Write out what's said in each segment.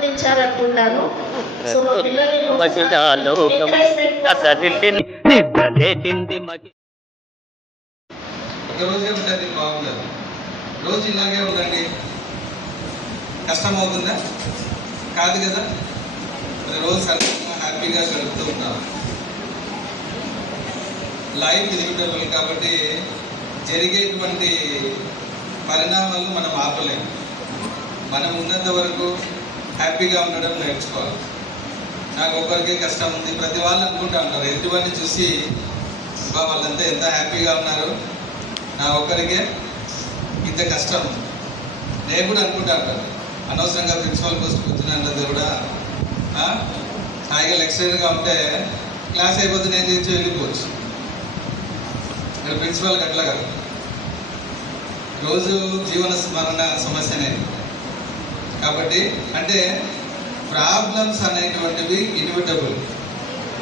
ఆనందించాలనుకుంటాను. So మా పిల్లల్ని రోజే ఉంటుంది బాగుండదు. రోజు ఇలాగే ఉండండి, కష్టం అవుతుందా? కాదు కదా. రోజు సరళంగా హ్యాపీగా గడుపుతూ ఉంటాం. లైఫ్ ఇన్విటబుల్ కాబట్టి జరిగేటువంటి పరిణామాలు మనం ఆపలేము. మనం ఉన్నంత వరకు హ్యాపీగా ఉండడం నేర్చుకోవాలి. నాకు ఒక్కరికే కష్టం ఉంది, ప్రతి వాళ్ళు అనుకుంటా ఉంటారు ఎదుటివాడిని చూసి వాళ్ళంతా ఎంత హ్యాపీగా ఉన్నారు, నా ఒక్కరికే ఇంత కష్టం. నేను కూడా అనుకుంటా ఉంటాను, అనవసరంగా ప్రిన్సిపల్ పోస్ట్ కూర్చున్నది కూడా హాయిగా లెక్చరర్గా ఉంటే క్లాస్ అయిపోతే నేను చేసి వెళ్ళిపోవచ్చు. ఇక్కడ ప్రిన్సిపాల్కి అట్లా కాదు, రోజు జీవన స్మరణ సమస్యనే. కాబట్టి అంటే ప్రాబ్లమ్స్ అనేటువంటివి ఇన్విటబుల్,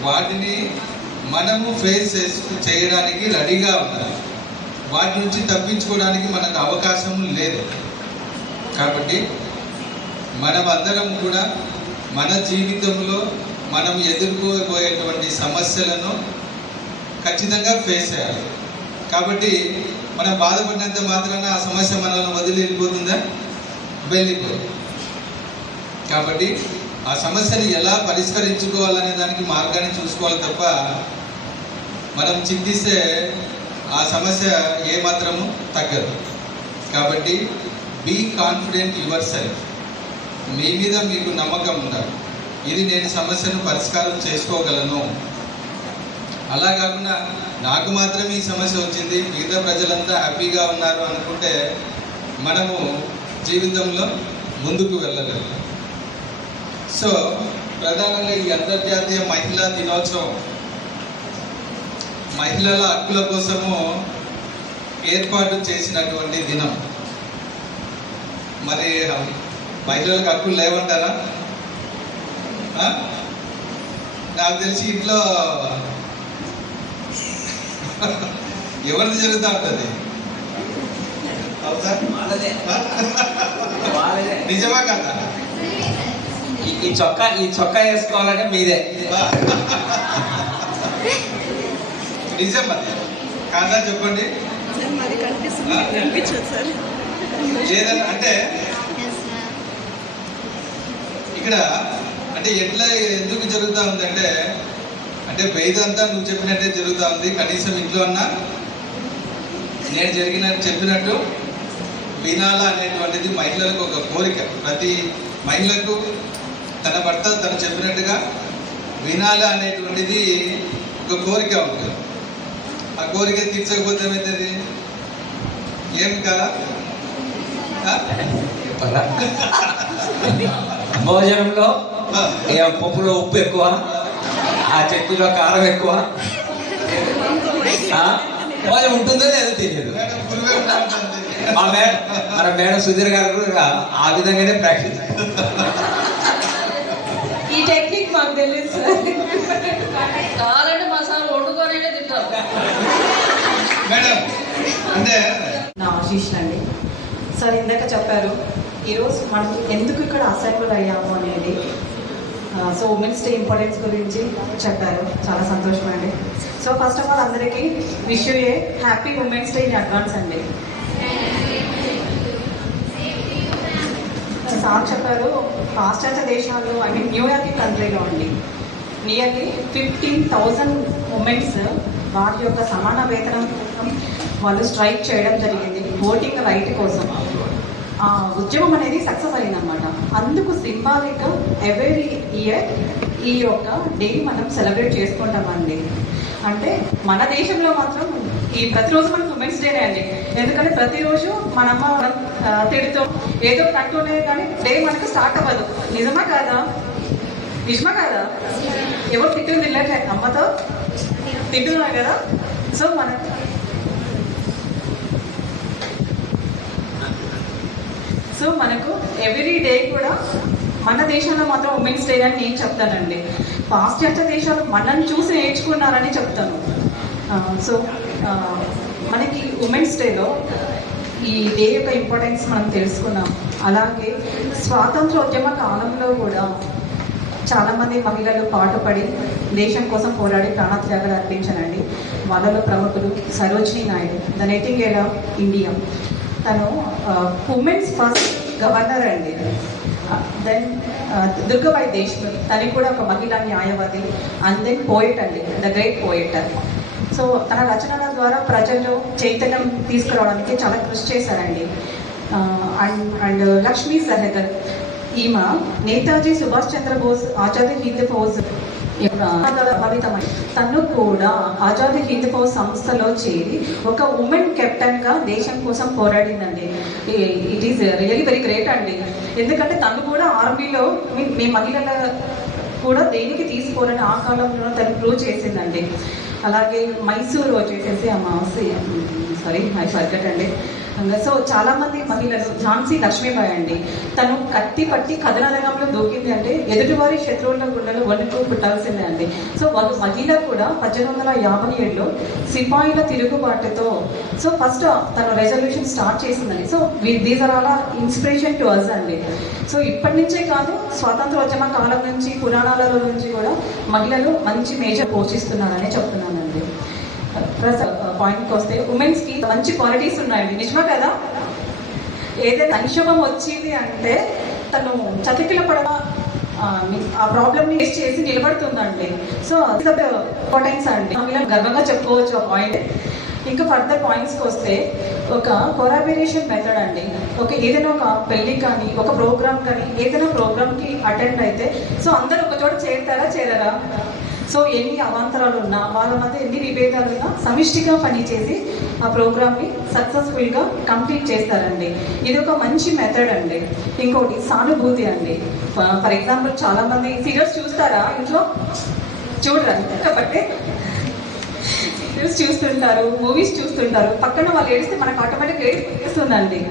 వాటిని మనము ఫేస్ చేయడానికి రెడీగా ఉండాలి. వాటి నుంచి తప్పించుకోవడానికి మనకు అవకాశం లేదు. కాబట్టి మనం అందరం కూడా మన జీవితంలో మనం ఎదుర్కోబోయేటువంటి సమస్యలను ఖచ్చితంగా ఫేస్ చేయాలి. కాబట్టి మనం బాధపడినంత మాత్రాన ఆ సమస్య మనల్ని వదిలి వెళ్ళిపోతుందా? వెళ్ళిపోదు. కాబట్టి ఆ సమస్యని ఎలా పరిష్కరించుకోవాలనే దానికి మార్గాన్ని చూసుకోవాలి తప్ప మనం చింతిస్తే ఆ సమస్య ఏమాత్రము తగ్గదు. కాబట్టి బీ కాన్ఫిడెంట్ యువర్ సెల్ఫ్. మీ మీద మీకు నమ్మకం ఉండాలి, ఇది నేను సమస్యను పరిష్కారం చేసుకోగలను. అలా కాకుండా నాకు మాత్రమే ఈ సమస్య వచ్చింది, మిగతా ప్రజలంతా హ్యాపీగా ఉన్నారు అనుకుంటే మనము జీవితంలో ముందుకు వెళ్ళలేము. సో ప్రధానంగా ఈ అంతర్జాతీయ మహిళా దినోత్సవం మహిళల హక్కుల కోసము ఏర్పాటు చేసినటువంటి దినం. మరి మహిళలకు హక్కులు లేవంటారా? నాకు తెలిసి ఇంట్లో ఎవరిది జరుగుతూ ఉంటుంది? నిజమా కదా? ఈ చొక్కా వేసుకోవాలంటే మీదే నిజం. అది కాదా చెప్పండి? లేదని అంటే ఇక్కడ అంటే ఎట్లా ఎందుకు జరుగుతూ ఉందంటే అంటే బయటంతా నువ్వు చెప్పినట్టే జరుగుతూ ఉంది. కనీసం ఇంట్లో అన్నా నేను చెప్పినట్టు వినాలా అనేటువంటిది మహిళలకు ఒక కోరిక. ప్రతి మహిళకు తన భర్త తను చెప్పినట్టుగా వినాలా అనేటువంటిది ఒక కోరిక ఉంటుంది. ఆ కోరిక తీర్చకపోతే ఏమవుతుంది? ఏం కదా భోజనంలో పప్పులో ఉప్పు ఎక్కువ, ఆ చట్నీలో కారం ఎక్కువ, భోజనం ఉంటుందో లేదో తెలియదు. మన మేడం సుధీర్ గారు కూడా ఆ విధంగానే ప్రాక్టీస్. ఈ టెక్నిక్ మాకు తెలియదు సార్. కావాలంటే మా సార్ వండుకోనే తింటారు. నా ఆశీష్ అండి. సార్ ఇందాక చెప్పారు ఈరోజు మనం ఎందుకు ఇక్కడ అసెంబ్లీ అయ్యాము అనేది. సో ఉమెన్స్ డే ఇంపార్టెన్స్ గురించి చెప్పారు, చాలా సంతోషం అండి. సో ఫస్ట్ ఆఫ్ ఆల్ అందరికీ wish you A happy women's day in advance అండి. సార్ చెప్పారు పాశ్చాత్య దేశాల్లో న్యూయార్క్ కంట్రీలో అండి నియర్లీ 15,000 ఉమెన్స్ వారి యొక్క సమాన వేతనం కోసం వాళ్ళు స్ట్రైక్ చేయడం జరిగింది, ఓటింగ్ రైట్ కోసం. ఆ ఉద్యమం అనేది సక్సెస్ అయిందనమాట. అందుకు సింబాలిక్గా ఎవ్రీ ఇయర్ ఈ యొక్క డే మనం సెలబ్రేట్ చేసుకుంటామండి. అంటే మన దేశంలో మాత్రం ఈ ప్రతిరోజు మనకు ఉమెన్స్ డేనే అండి. ఎందుకంటే ప్రతిరోజు మన అమ్మ తిడుతూ ఏదో అంటూనే కానీ డే మనకు స్టార్ట్ అవ్వదు. నిజమా కాదా? నిజమా కాదా? ఎవరు తిట్టుని తినట్లే, అమ్మతో తింటున్నారు కదా. సో మనకు ఎవ్రీ డే కూడా మన దేశంలో మాత్రం ఉమెన్స్ డే అని నేను చెప్తానండి. పాశ్చాత్య దేశాలు మనల్ని చూసి నేర్చుకున్నారని చెప్తాను. సో మనకి ఉమెన్స్ డేలో ఈ డే యొక్క ఇంపార్టెన్స్ మనం తెలుసుకున్నాం. అలాగే స్వాతంత్రోద్యమ కాలంలో కూడా చాలామంది మహిళలు పాటుపడి దేశం కోసం పోరాడి ప్రాణత్యాగాలు అర్పించారండి. వాళ్ళలో ప్రముఖులు Sarojini Naidu, the nightingale of India. తను ఉమెన్స్ ఫస్ట్ గవర్నర్ అండి. దెన్ దుర్గాబాయి దేశ్ముఖ్, తను కూడా ఒక మహిళా న్యాయవాది. అండ్ దెన్ పోయిట్ అండి, ద గ్రేట్ పోయిట్. సో తన రచనల ద్వారా ప్రజల్లో చైతన్యం తీసుకురావడానికి చాలా కృషి చేశారండి. అండ్ లక్ష్మీ సెహగల్, ఈమె నేతాజీ సుభాష్ చంద్రబోస్ ఆజాదీ హింద్ ఫౌజ్ ప్రభావితమై తను కూడా ఆజాదీ హింద్ ఫౌజ్ సంస్థలో చేరి ఒక ఉమెన్ కెప్టెన్గా దేశం కోసం పోరాడిందండి. It is really very great అండి. ఎందుకంటే తను కూడా ఆర్మీలో మీ మహిళల కూడా దేనికి తీసుకోవాలని ఆ కాలంలో తను ప్రూవ్ చేసిందండి. అలాగే మైసూరు వచ్చేసేసి సారీ ఐ ఫర్గెట్ అండి. సో చాలామంది మహిళలు, ఝాన్సీ లక్ష్మీబాయి అండి, తను కత్తి పట్టి కథనరంగంలో దూకింది అంటే ఎదుటివారి శత్రువుల గుండెలు వణుకు పుట్టాల్సిందే అండి. సో వాళ్ళు మహిళ కూడా 1857లో సిపాయిల తిరుగుబాటుతో సో ఫస్ట్ తను రెజల్యూషన్ స్టార్ట్ చేసిందండి. So these are all inspiration to us అండి. సో ఇప్పటి నుంచే కాదు, స్వాతంత్రోద్యమ కాలం నుంచి పురాణాలలో నుంచి కూడా మహిళలు మంచి మేజర్ పోషిస్తున్నారని చెప్తున్నానండి. పాయింట్కి వస్తే ఉమెన్స్కి మంచి క్వాలిటీస్ ఉన్నాయండి. నిజమా కదా? ఏదైనా సంక్షోభం వచ్చింది అంటే తను చతికిల పడవ ఆ ప్రాబ్లమ్ని ఫేస్ చేసి నిలబడుతుందండి. సో ఇంపార్టెన్స్ అండి, మహిళలు గర్వంగా చెప్పుకోవచ్చు ఆ పాయింట్. ఇంకా ఫర్దర్ పాయింట్స్కి వస్తే ఒక కొలాబరేషన్ మెథడ్ అండి. ఏదైనా ఒక పెళ్ళి కానీ ఒక ప్రోగ్రామ్ కానీ ఏదైనా ప్రోగ్రామ్కి అటెండ్ అయితే సో అందరూ ఒక చోట చేరరా? సో ఎన్ని అవాంతరాలు ఉన్నా, వాళ్ళ మధ్య ఎన్ని విభేదాలు ఉన్నా సమిష్టిగా పనిచేసి ఆ ప్రోగ్రామ్ని సక్సెస్ఫుల్గా కంప్లీట్ చేస్తారండి. ఇది ఒక మంచి మెథడ్ అండి. ఇంకోటి సానుభూతి అండి. ఫర్ ఎగ్జాంపుల్ చాలామంది సీరియల్స్ చూస్తారా ఇంట్లో? చూడరా? కాబట్టి సీరియల్స్ చూస్తుంటారు, మూవీస్ చూస్తుంటారు, పక్కన వాళ్ళు ఏడిస్తే మనకు ఆటోమేటిక్గా ఏడుస్తుందండి.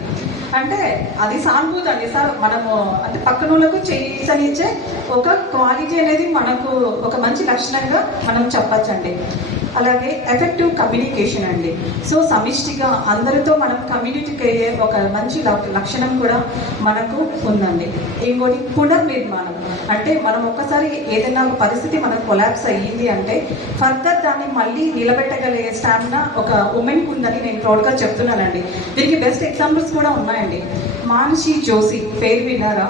అంటే అది సానుభూతి అండి. సార్ మనము అంటే పక్కన వాళ్ళకు చేయనిచ్చే ఒక క్వాలిటీ అనేది మనకు ఒక మంచి లక్షణంగా మనం చెప్పచ్చండి. అలాగే ఎఫెక్టివ్ కమ్యూనికేషన్ అండి. సో సమిష్టిగా అందరితో మనం కమ్యూనిటీకి అయ్యే ఒక మంచి లక్షణం కూడా మనకు ఉందండి. ఇంకోటి పునర్నిర్మాణం అంటే మనం ఒక్కసారి ఏదైనా పరిస్థితి మనకు కొలాప్స్ అయ్యింది అంటే ఫర్దర్ దాన్ని మళ్ళీ నిలబెట్టగలిగే స్టామినా ఒక ఉమెన్కి ఉందని నేను ప్రౌడ్గా చెప్తున్నానండి. దీనికి బెస్ట్ ఎగ్జాంపుల్స్ కూడా ఉన్నాయండి. మానసి జోషి పేరు విన్నారా?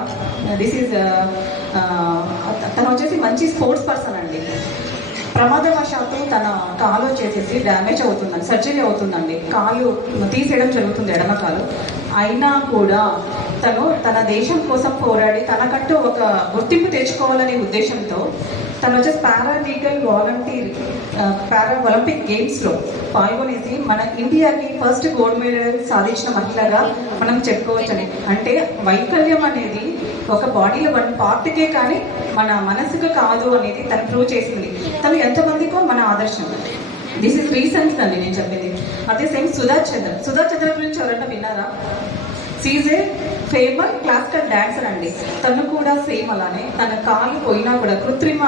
తను వచ్చేసి మంచి స్పోర్ట్స్ పర్సన్ అండి. ప్రమాదవశాత్తు తన కాలు వచ్చేసేసి డ్యామేజ్ అవుతుందండి, సర్జరీ అవుతుందండి, కాలు తీసేయడం జరుగుతుంది, ఎడమ కాలు. అయినా కూడా తను తన దేశం కోసం పోరాడి తనకంటూ ఒక గుర్తింపు తెచ్చుకోవాలనే ఉద్దేశంతో తను వచ్చేసి పారాలీగల్ వాలంటీర్ ఒలింపిక్ గేమ్స్లో పాల్గొనేసి మన ఇండియాకి ఫస్ట్ గోల్డ్ మెడల్ సాధించిన మహిళగా మనం చెప్పుకోవచ్చని. అంటే వైకల్యం అనేది ఒక బాడీలో వన్ పార్ట్కే కానీ మన మనసుకు కాదు అనేది తను ప్రూవ్ చేసింది. తను ఎంతమందికో మన ఆదర్శం. దిస్ ఇస్ రీసెంట్ అండి నేను చెప్పింది. అదే సేమ్ సుధా చంద్ర గురించి ఎవరైనా విన్నారా? She's a famous classical dancer అండి. తను కూడా సేమ్ అలానే తన కాలు పోయినా కూడా కృత్రిమ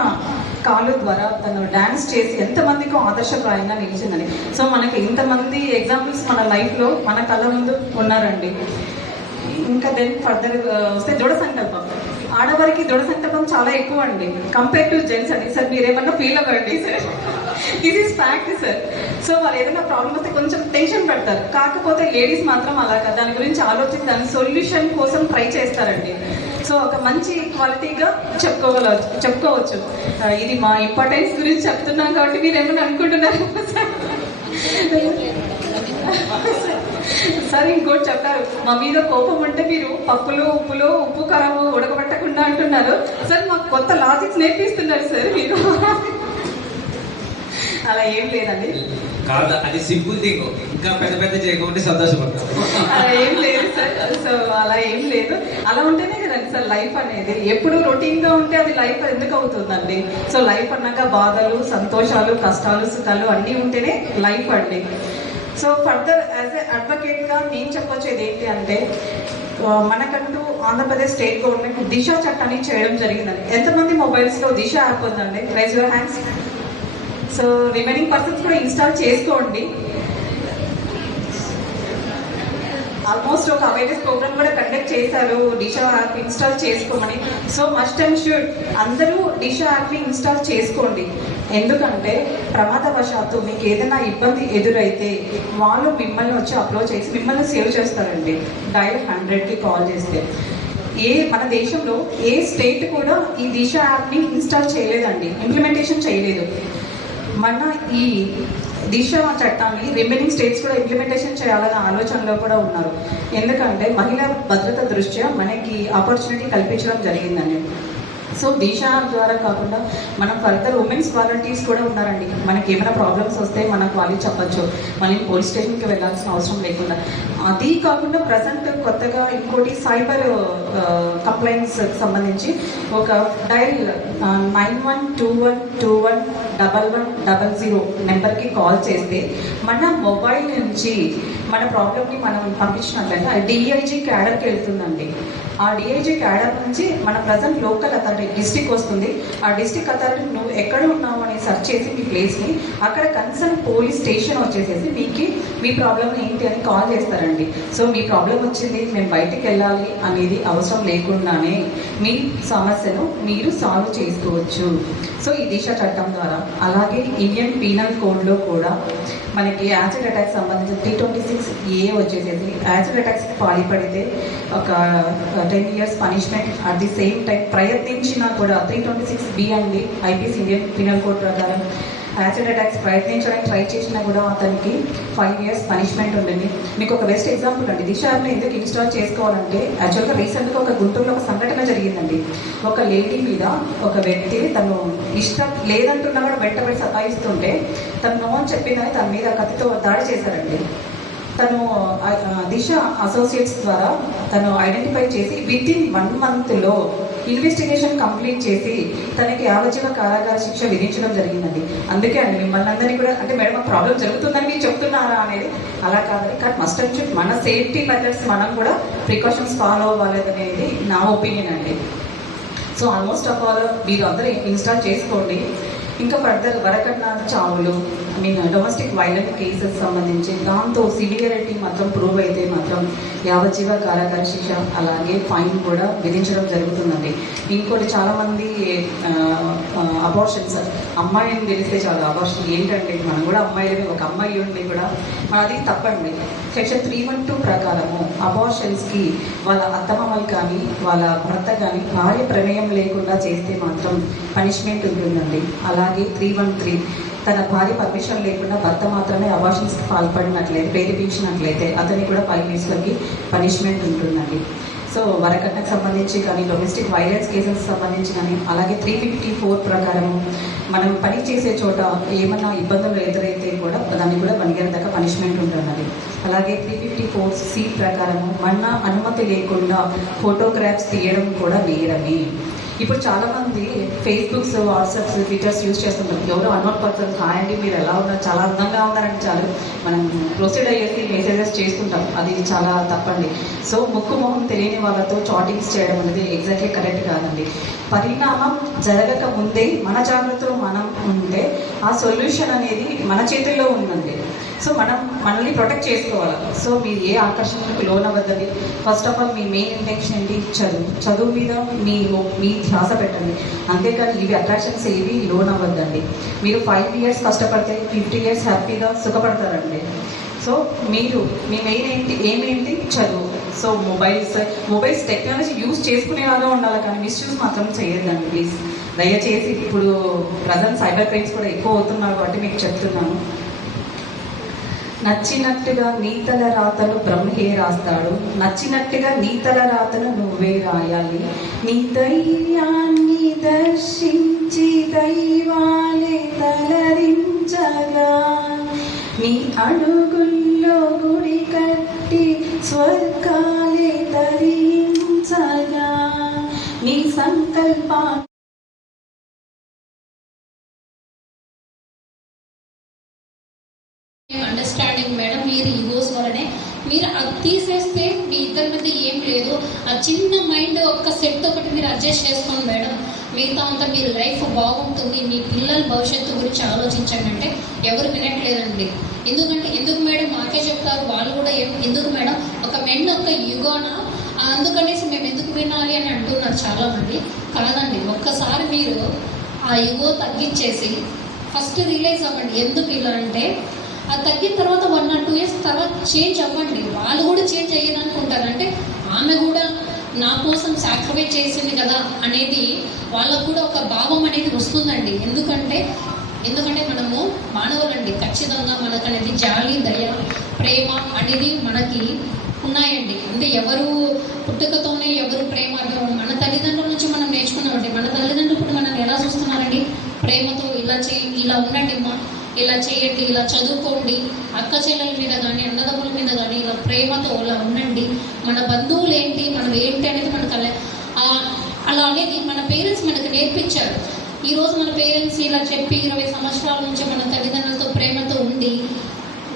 కాలు ద్వారా తను డాన్స్ చేసి ఎంతమందికో ఆదర్శప్రాయంగా నిలిచిందని. సో మనకి ఇంతమంది ఎగ్జాంపుల్స్ మన లైఫ్లో మన కళ్ళ ముందు ఉన్నారండి. ఇంకా దెన్ ఫర్దర్ వస్తే దృఢ సంకల్పం. ఆడవారికి దృఢ సంకల్పం చాలా ఎక్కువ అండి కంపేర్ టు జెంట్స్ అండి. సార్ మీరు ఏమన్నా ఫీల్ అవ్వండి sir, this is fact sir. So వాళ్ళు ఏదైనా ప్రాబ్లమ్ వస్తే కొంచెం టెన్షన్ పెడతారు. కాకపోతే లేడీస్ మాత్రం అలాగా దాని గురించి ఆలోచించి దాని సొల్యూషన్ కోసం ట్రై చేస్తారండి. సో ఒక మంచి క్వాలిటీగా చెప్పుకోవచ్చు. ఇది మా ఇంపార్టెన్స్ గురించి చెప్తున్నాం కాబట్టి మీరు ఏమైనా అనుకుంటున్నారు సార్? ఇంకోటి చెప్పారు, మా మీద కోపం ఉంటే మీరు పప్పులు ఉప్పు కారం ఉడకబెట్టకుండా అంటున్నారు సార్. మాకు కొత్త లాజిక్స్ నేర్పిస్తున్నారు సార్ మీరు. అలా ఏం లేదండి, కాదు అది సింపుల్ థింగ్. ఇంకా పెద్ద చేయకుండా సంతోషపడతారు. అలా ఏం లేదు సార్. సో అలా ఏం లేదు, అలా ఉంటేనే కదండి సార్ లైఫ్ అనేది. ఎప్పుడు రొటీన్గా ఉంటే అది లైఫ్ ఎందుకు అవుతుందండి? సో లైఫ్ అన్నాక బాధలు, సంతోషాలు, కష్టాలు, సుఖాలు అన్నీ ఉంటేనే లైఫ్ అండి. సో ఫర్దర్ యాజ్ ఏ అడ్వకేట్గా నేను చెప్పొచ్చేది ఏంటి అంటే మనకంటూ ఆంధ్రప్రదేశ్ స్టేట్ గవర్నమెంట్ దిశ చట్టాన్ని చేయడం జరిగిందండి. ఎంతమంది మొబైల్స్లో దిశ యాప్ ఉందండి? Rise your hands. So remaining persons కూడా ఇన్స్టాల్ చేసుకోండి. ఆల్మోస్ట్ ఒక అవేర్నెస్ ప్రోగ్రామ్ కూడా కండక్ట్ చేశారు దిశా యాప్ ఇన్స్టాల్ చేసుకోమని. సో మస్ట్ అండ్ షుడ్ అందరూ దిశా యాప్ని ఇన్స్టాల్ చేసుకోండి. ఎందుకంటే ప్రమాదవశాత్తు మీకు ఏదైనా ఇబ్బంది ఎదురైతే వాళ్ళు మిమ్మల్ని వచ్చి అప్లోడ్ చేసి మిమ్మల్ని సేవ్ చేస్తారండి. డయల్ 100కి కాల్ చేస్తే. మన దేశంలో ఏ స్టేట్ కూడా ఈ దిశ యాప్ని ఇన్స్టాల్ చేయలేదండి, ఇంప్లిమెంటేషన్ చేయలేదు. మన ఈ దిశ చట్టాన్ని రిమైనింగ్ స్టేట్స్ కూడా ఇంప్లిమెంటేషన్ చేయాలన్న ఆలోచనలో కూడా ఉన్నారు. ఎందుకంటే మహిళా భద్రత దృష్ట్యా మనకి ఆపర్చునిటీ కల్పించడం జరిగిందండి. సో దిశ ద్వారా కాకుండా మనం ఫర్దర్ ఉమెన్స్ వాలంటీర్స్ కూడా ఉన్నారండి. మనకి ఏమైనా ప్రాబ్లమ్స్ వస్తే మనకు వాళ్ళు చెప్పచ్చు, మనం పోలీస్ స్టేషన్కి వెళ్ళాల్సిన అవసరం లేకుండా. అది కాకుండా ప్రజెంట్ కొత్తగా ఇంకోటి సైబర్ కంప్లైంట్స్ సంబంధించి ఒక డయల్ 9121211100 నెంబర్కి కాల్ చేస్తే మన మొబైల్ నుంచి మన ప్రాబ్లమ్ని మనం పంపించినట్లయితే అది డిఐజీ క్యాడర్కి వెళ్తుందండి. ఆ డిఐజీ క్యాడర్ నుంచి మన ప్రజెంట్ లోకల్ అథారిటీ డిస్టిక్ వస్తుంది. ఆ డిస్టిక్ అథారిటీ నువ్వు ఎక్కడ ఉన్నావు అని సెర్చ్ చేసి మీ ప్లేస్ని అక్కడ కన్సర్న్ పోలీస్ స్టేషన్ వచ్చేసేసి మీ ప్రాబ్లం ఏంటి అని కాల్ చేస్తారండి. సో మీ ప్రాబ్లం వచ్చింది, మేము బయటికి వెళ్ళాలి అనేది అవసరం లేకుండానే మీ సమస్యను మీరు సాల్వ్ చేసుకోవచ్చు. సో ఈ దిశ చట్టం ద్వారా. అలాగే ఇండియన్ పీనల్ కోడ్లో కూడా మనకి యాసిడ్ అటాక్ సంబంధించిన 326A వచ్చేసేసి యాసిడ్ అటాక్స్కి పాల్పడితే ఒక 10 years punishment. At the same time ప్రయత్నించినా కూడా 326B అండి ఐపీసీ ఇండియన్ పీనల్ కోడ్ ప్రకారం యాసిడ్ అటాక్స్ ప్రయత్నించడానికి ట్రై చేసినా కూడా అతనికి 5 years పనిష్మెంట్ ఉంటుంది. మీకు ఒక బెస్ట్ ఎగ్జాంపుల్ అండి, దిశ యాప్ని ఎందుకు ఇన్స్టాల్ చేసుకోవాలంటే యాక్చువల్గా రీసెంట్గా ఒక గుంటూరులో ఒక సంఘటన జరిగిందండి. ఒక లేడీ మీద ఒక వ్యక్తి తను ఇష్టం లేదంటున్నా కూడా వెంటబడి సతాయిస్తుంటే తను నో అని చెప్పిందని తన మీద కత్తితో దాడి చేశారండి. తను దిశ అసోసియేట్స్ ద్వారా తను ఐడెంటిఫై చేసి వితిన్ 1 month ఇన్వెస్టిగేషన్ కంప్లీట్ చేసి తనకి యావజ్జీవ కారాగార శిక్ష విధించడం జరిగిందండి. అందుకే అండి మిమ్మల్ని అందరినీ కూడా అంటే మేడం ఆ ప్రాబ్లం జరుగుతుందని మీరు చెప్తున్నారా అనేది అలా కాదని, కానీ మస్ట్ అండ్ షుడ్ మన సేఫ్టీ మెథడ్స్ మనం కూడా ప్రికాషన్స్ ఫాలో అవ్వాలనేది నా ఒపీనియన్ అండి. సో ఆల్మోస్ట్ ఆఫ్ ఆల్ మీరు అందరూ ఇన్స్టాల్ చేసుకోండి. ఇంకా ఫర్దర్ వరకట్న చావులు డొమెస్టిక్ వైలెంట్ కేసెస్ సంబంధించి దాంతో సివియరిటీ మాత్రం ప్రూవ్ అయితే మాత్రం యావజ్జీవ కారాగార శిక్ష అలాగే ఫైన్ కూడా విధించడం జరుగుతుందండి. ఇంకోటి చాలామంది అబార్షన్స్ అమ్మాయిని తెలిస్తే చాలు అబార్షన్ ఏంటంటే మనం కూడా అమ్మాయిలే, ఒక అమ్మాయి ఉండి కూడా అది తప్పండి. సెక్షన్ 312 ప్రకారము అబార్షన్స్కి వాళ్ళ అత్తమామలు కానీ వాళ్ళ భర్త కానీ భార్య ప్రమేయం లేకుండా చేస్తే మాత్రం పనిష్మెంట్ ఉంటుందండి. అలాగే 313 తన భార్య పర్మిషన్ లేకుండా భర్త మాత్రమే అబార్షన్స్కి పాల్పడినట్లయితే ప్రేరేపించినట్లయితే అతనికి కూడా 5 years వరకు పనిష్మెంట్ ఉంటుందండి. సో వరకట్నకు సంబంధించి కానీ డొమెస్టిక్ వైలెన్స్ కేసెస్ సంబంధించి కానీ అలాగే 354 ప్రకారము మనం పని చేసే చోట ఏమన్నా ఇబ్బందులు ఎదురైతే కూడా దాన్ని కూడా 1 year దాకా పనిష్మెంట్ ఉంటున్నది. అలాగే 354C ప్రకారము మన అనుమతి లేకుండా ఫోటోగ్రాఫ్స్ తీయడం కూడా నేరమే. ఇప్పుడు చాలామంది ఫేస్బుక్స్, వాట్సాప్స్, ట్విట్టర్స్ యూజ్ చేస్తుంటారు. ఎవరో అన్నోన్ పర్సన్ హాయ్ అండి మీరు ఎలా ఉన్నారు, చాలా అందంగా ఉన్నారంటే చాలు మనం ప్రొసీడ్ అయ్యేసి మెసేజెస్ చేస్తుంటాం. అది చాలా తప్పండి. సో ముక్కు మొహం తెలియని వాళ్ళతో చాటింగ్స్ చేయడం అనేది ఎగ్జాక్ట్లీ కరెక్ట్ కాదండి. పరిణామం జరగక ముందే మన జాగ్రత్తలో మనం ఉంటే ఆ సొల్యూషన్ అనేది మన చేతుల్లో ఉందండి. సో మనం మనల్ని ప్రొటెక్ట్ చేసుకోవాలి. సో మీరు ఏ ఆకర్షణకు లోన్ అవ్వద్దండి. ఫస్ట్ ఆఫ్ ఆల్ మీ మెయిన్ ఇంటెన్షన్ ఏంటి, చదువు మీద మీ ధ్యాస పెట్టండి. అంతేకాని ఇవి అట్రాక్షన్స్ ఏవి లోన్ అవ్వద్దండి. మీరు 5 years కష్టపడితే 50 years హ్యాపీగా సుఖపడతారండి. సో మీరు మీ మెయిన్ ఏమేంటి చదువు. సో మొబైల్స్ టెక్నాలజీ యూజ్ చేసుకునేలాగా ఉండాలి, కానీ మిస్యూజ్ మాత్రం చేయొద్దండి ప్లీజ్. దయచేసి ఇప్పుడు ప్రజెంట్ సైబర్ క్రైమ్స్ కూడా ఎక్కువ అవుతున్నారు కాబట్టి మీకు చెప్తున్నాను. నచ్చినట్టుగా నీతల రాతను బ్రహ్మే రాస్తాడు, నచ్చినట్టుగా నీతల రాతను నువ్వే రాయాలి. నీ ధైర్యాన్ని దర్శించి దైవాలే తలరించగా, నీ అడుగుల్లో గుడి కట్టి స్వర్గాలే తరించగా, నీ సంకల్పా అండర్స్టాండింగ్ మేడం, మీరు ఈగోస్ వల్లనే మీరు అది తీసేస్తే మీ ఇద్దరి మధ్య ఏం లేదు. ఆ చిన్న మైండ్ ఒక్క సెట్ ఒకటి మీరు అడ్జస్ట్ చేసుకోండి మేడం, మిగతా అంతా మీ లైఫ్ బాగుంటుంది. మీ పిల్లల భవిష్యత్తు గురించి ఆలోచించండి అంటే ఎవరు వినట్లేదండి. ఎందుకు మేడం మాకే చెప్తారు, వాళ్ళు కూడా ఎందుకు మేడం ఒక మెన్ ఒక యుగోనా, అందుకనేసి మేము ఎందుకు వినాలి అని అంటున్నారు చాలామంది. కాదండి, ఒక్కసారి మీరు ఆ యుగో తగ్గించేసి ఫస్ట్ రియలైజ్ అవ్వండి ఎందుకు ఇలా అంటే. అది తగ్గిన తర్వాత 1 or 2 years తర్వాత చేంజ్ అవ్వండి. వాళ్ళు కూడా చేంజ్ అయ్యేదనుకుంటారు, అంటే ఆమె కూడా నా కోసం సాక్రిఫైస్ చేసింది కదా అనేది వాళ్ళకు కూడా ఒక భావం అనేది వస్తుందండి. ఎందుకంటే మనము మానవులండి, ఖచ్చితంగా మనకు అనేది జాలి, దయ, ప్రేమ అనేది మనకి ఉన్నాయండి. అంటే ఎవరు పుట్టుకతోనే ఎవరు ప్రేమ మన తల్లిదండ్రుల నుంచి మనం నేర్చుకున్నామండి. మన తల్లిదండ్రులు ఇప్పుడు మనం ఎలా చూస్తున్నారండి, ప్రేమతో ఇలా ఉండండి అమ్మా, ఇలా చేయండి, ఇలా చదువుకోండి, అక్క చెల్లెల మీద కానీ అన్నదమ్ముల మీద కానీ ఇలా ప్రేమతో ఇలా ఉండండి. మన బంధువులు ఏంటి, మనం ఏంటి అనేది మనకు అలా అనేది మన పేరెంట్స్ మనకు నేర్పించారు. ఈరోజు మన పేరెంట్స్ ఇలా చెప్పి 20 సంవత్సరాల నుంచి మన తల్లిదండ్రులతో ప్రేమతో ఉండి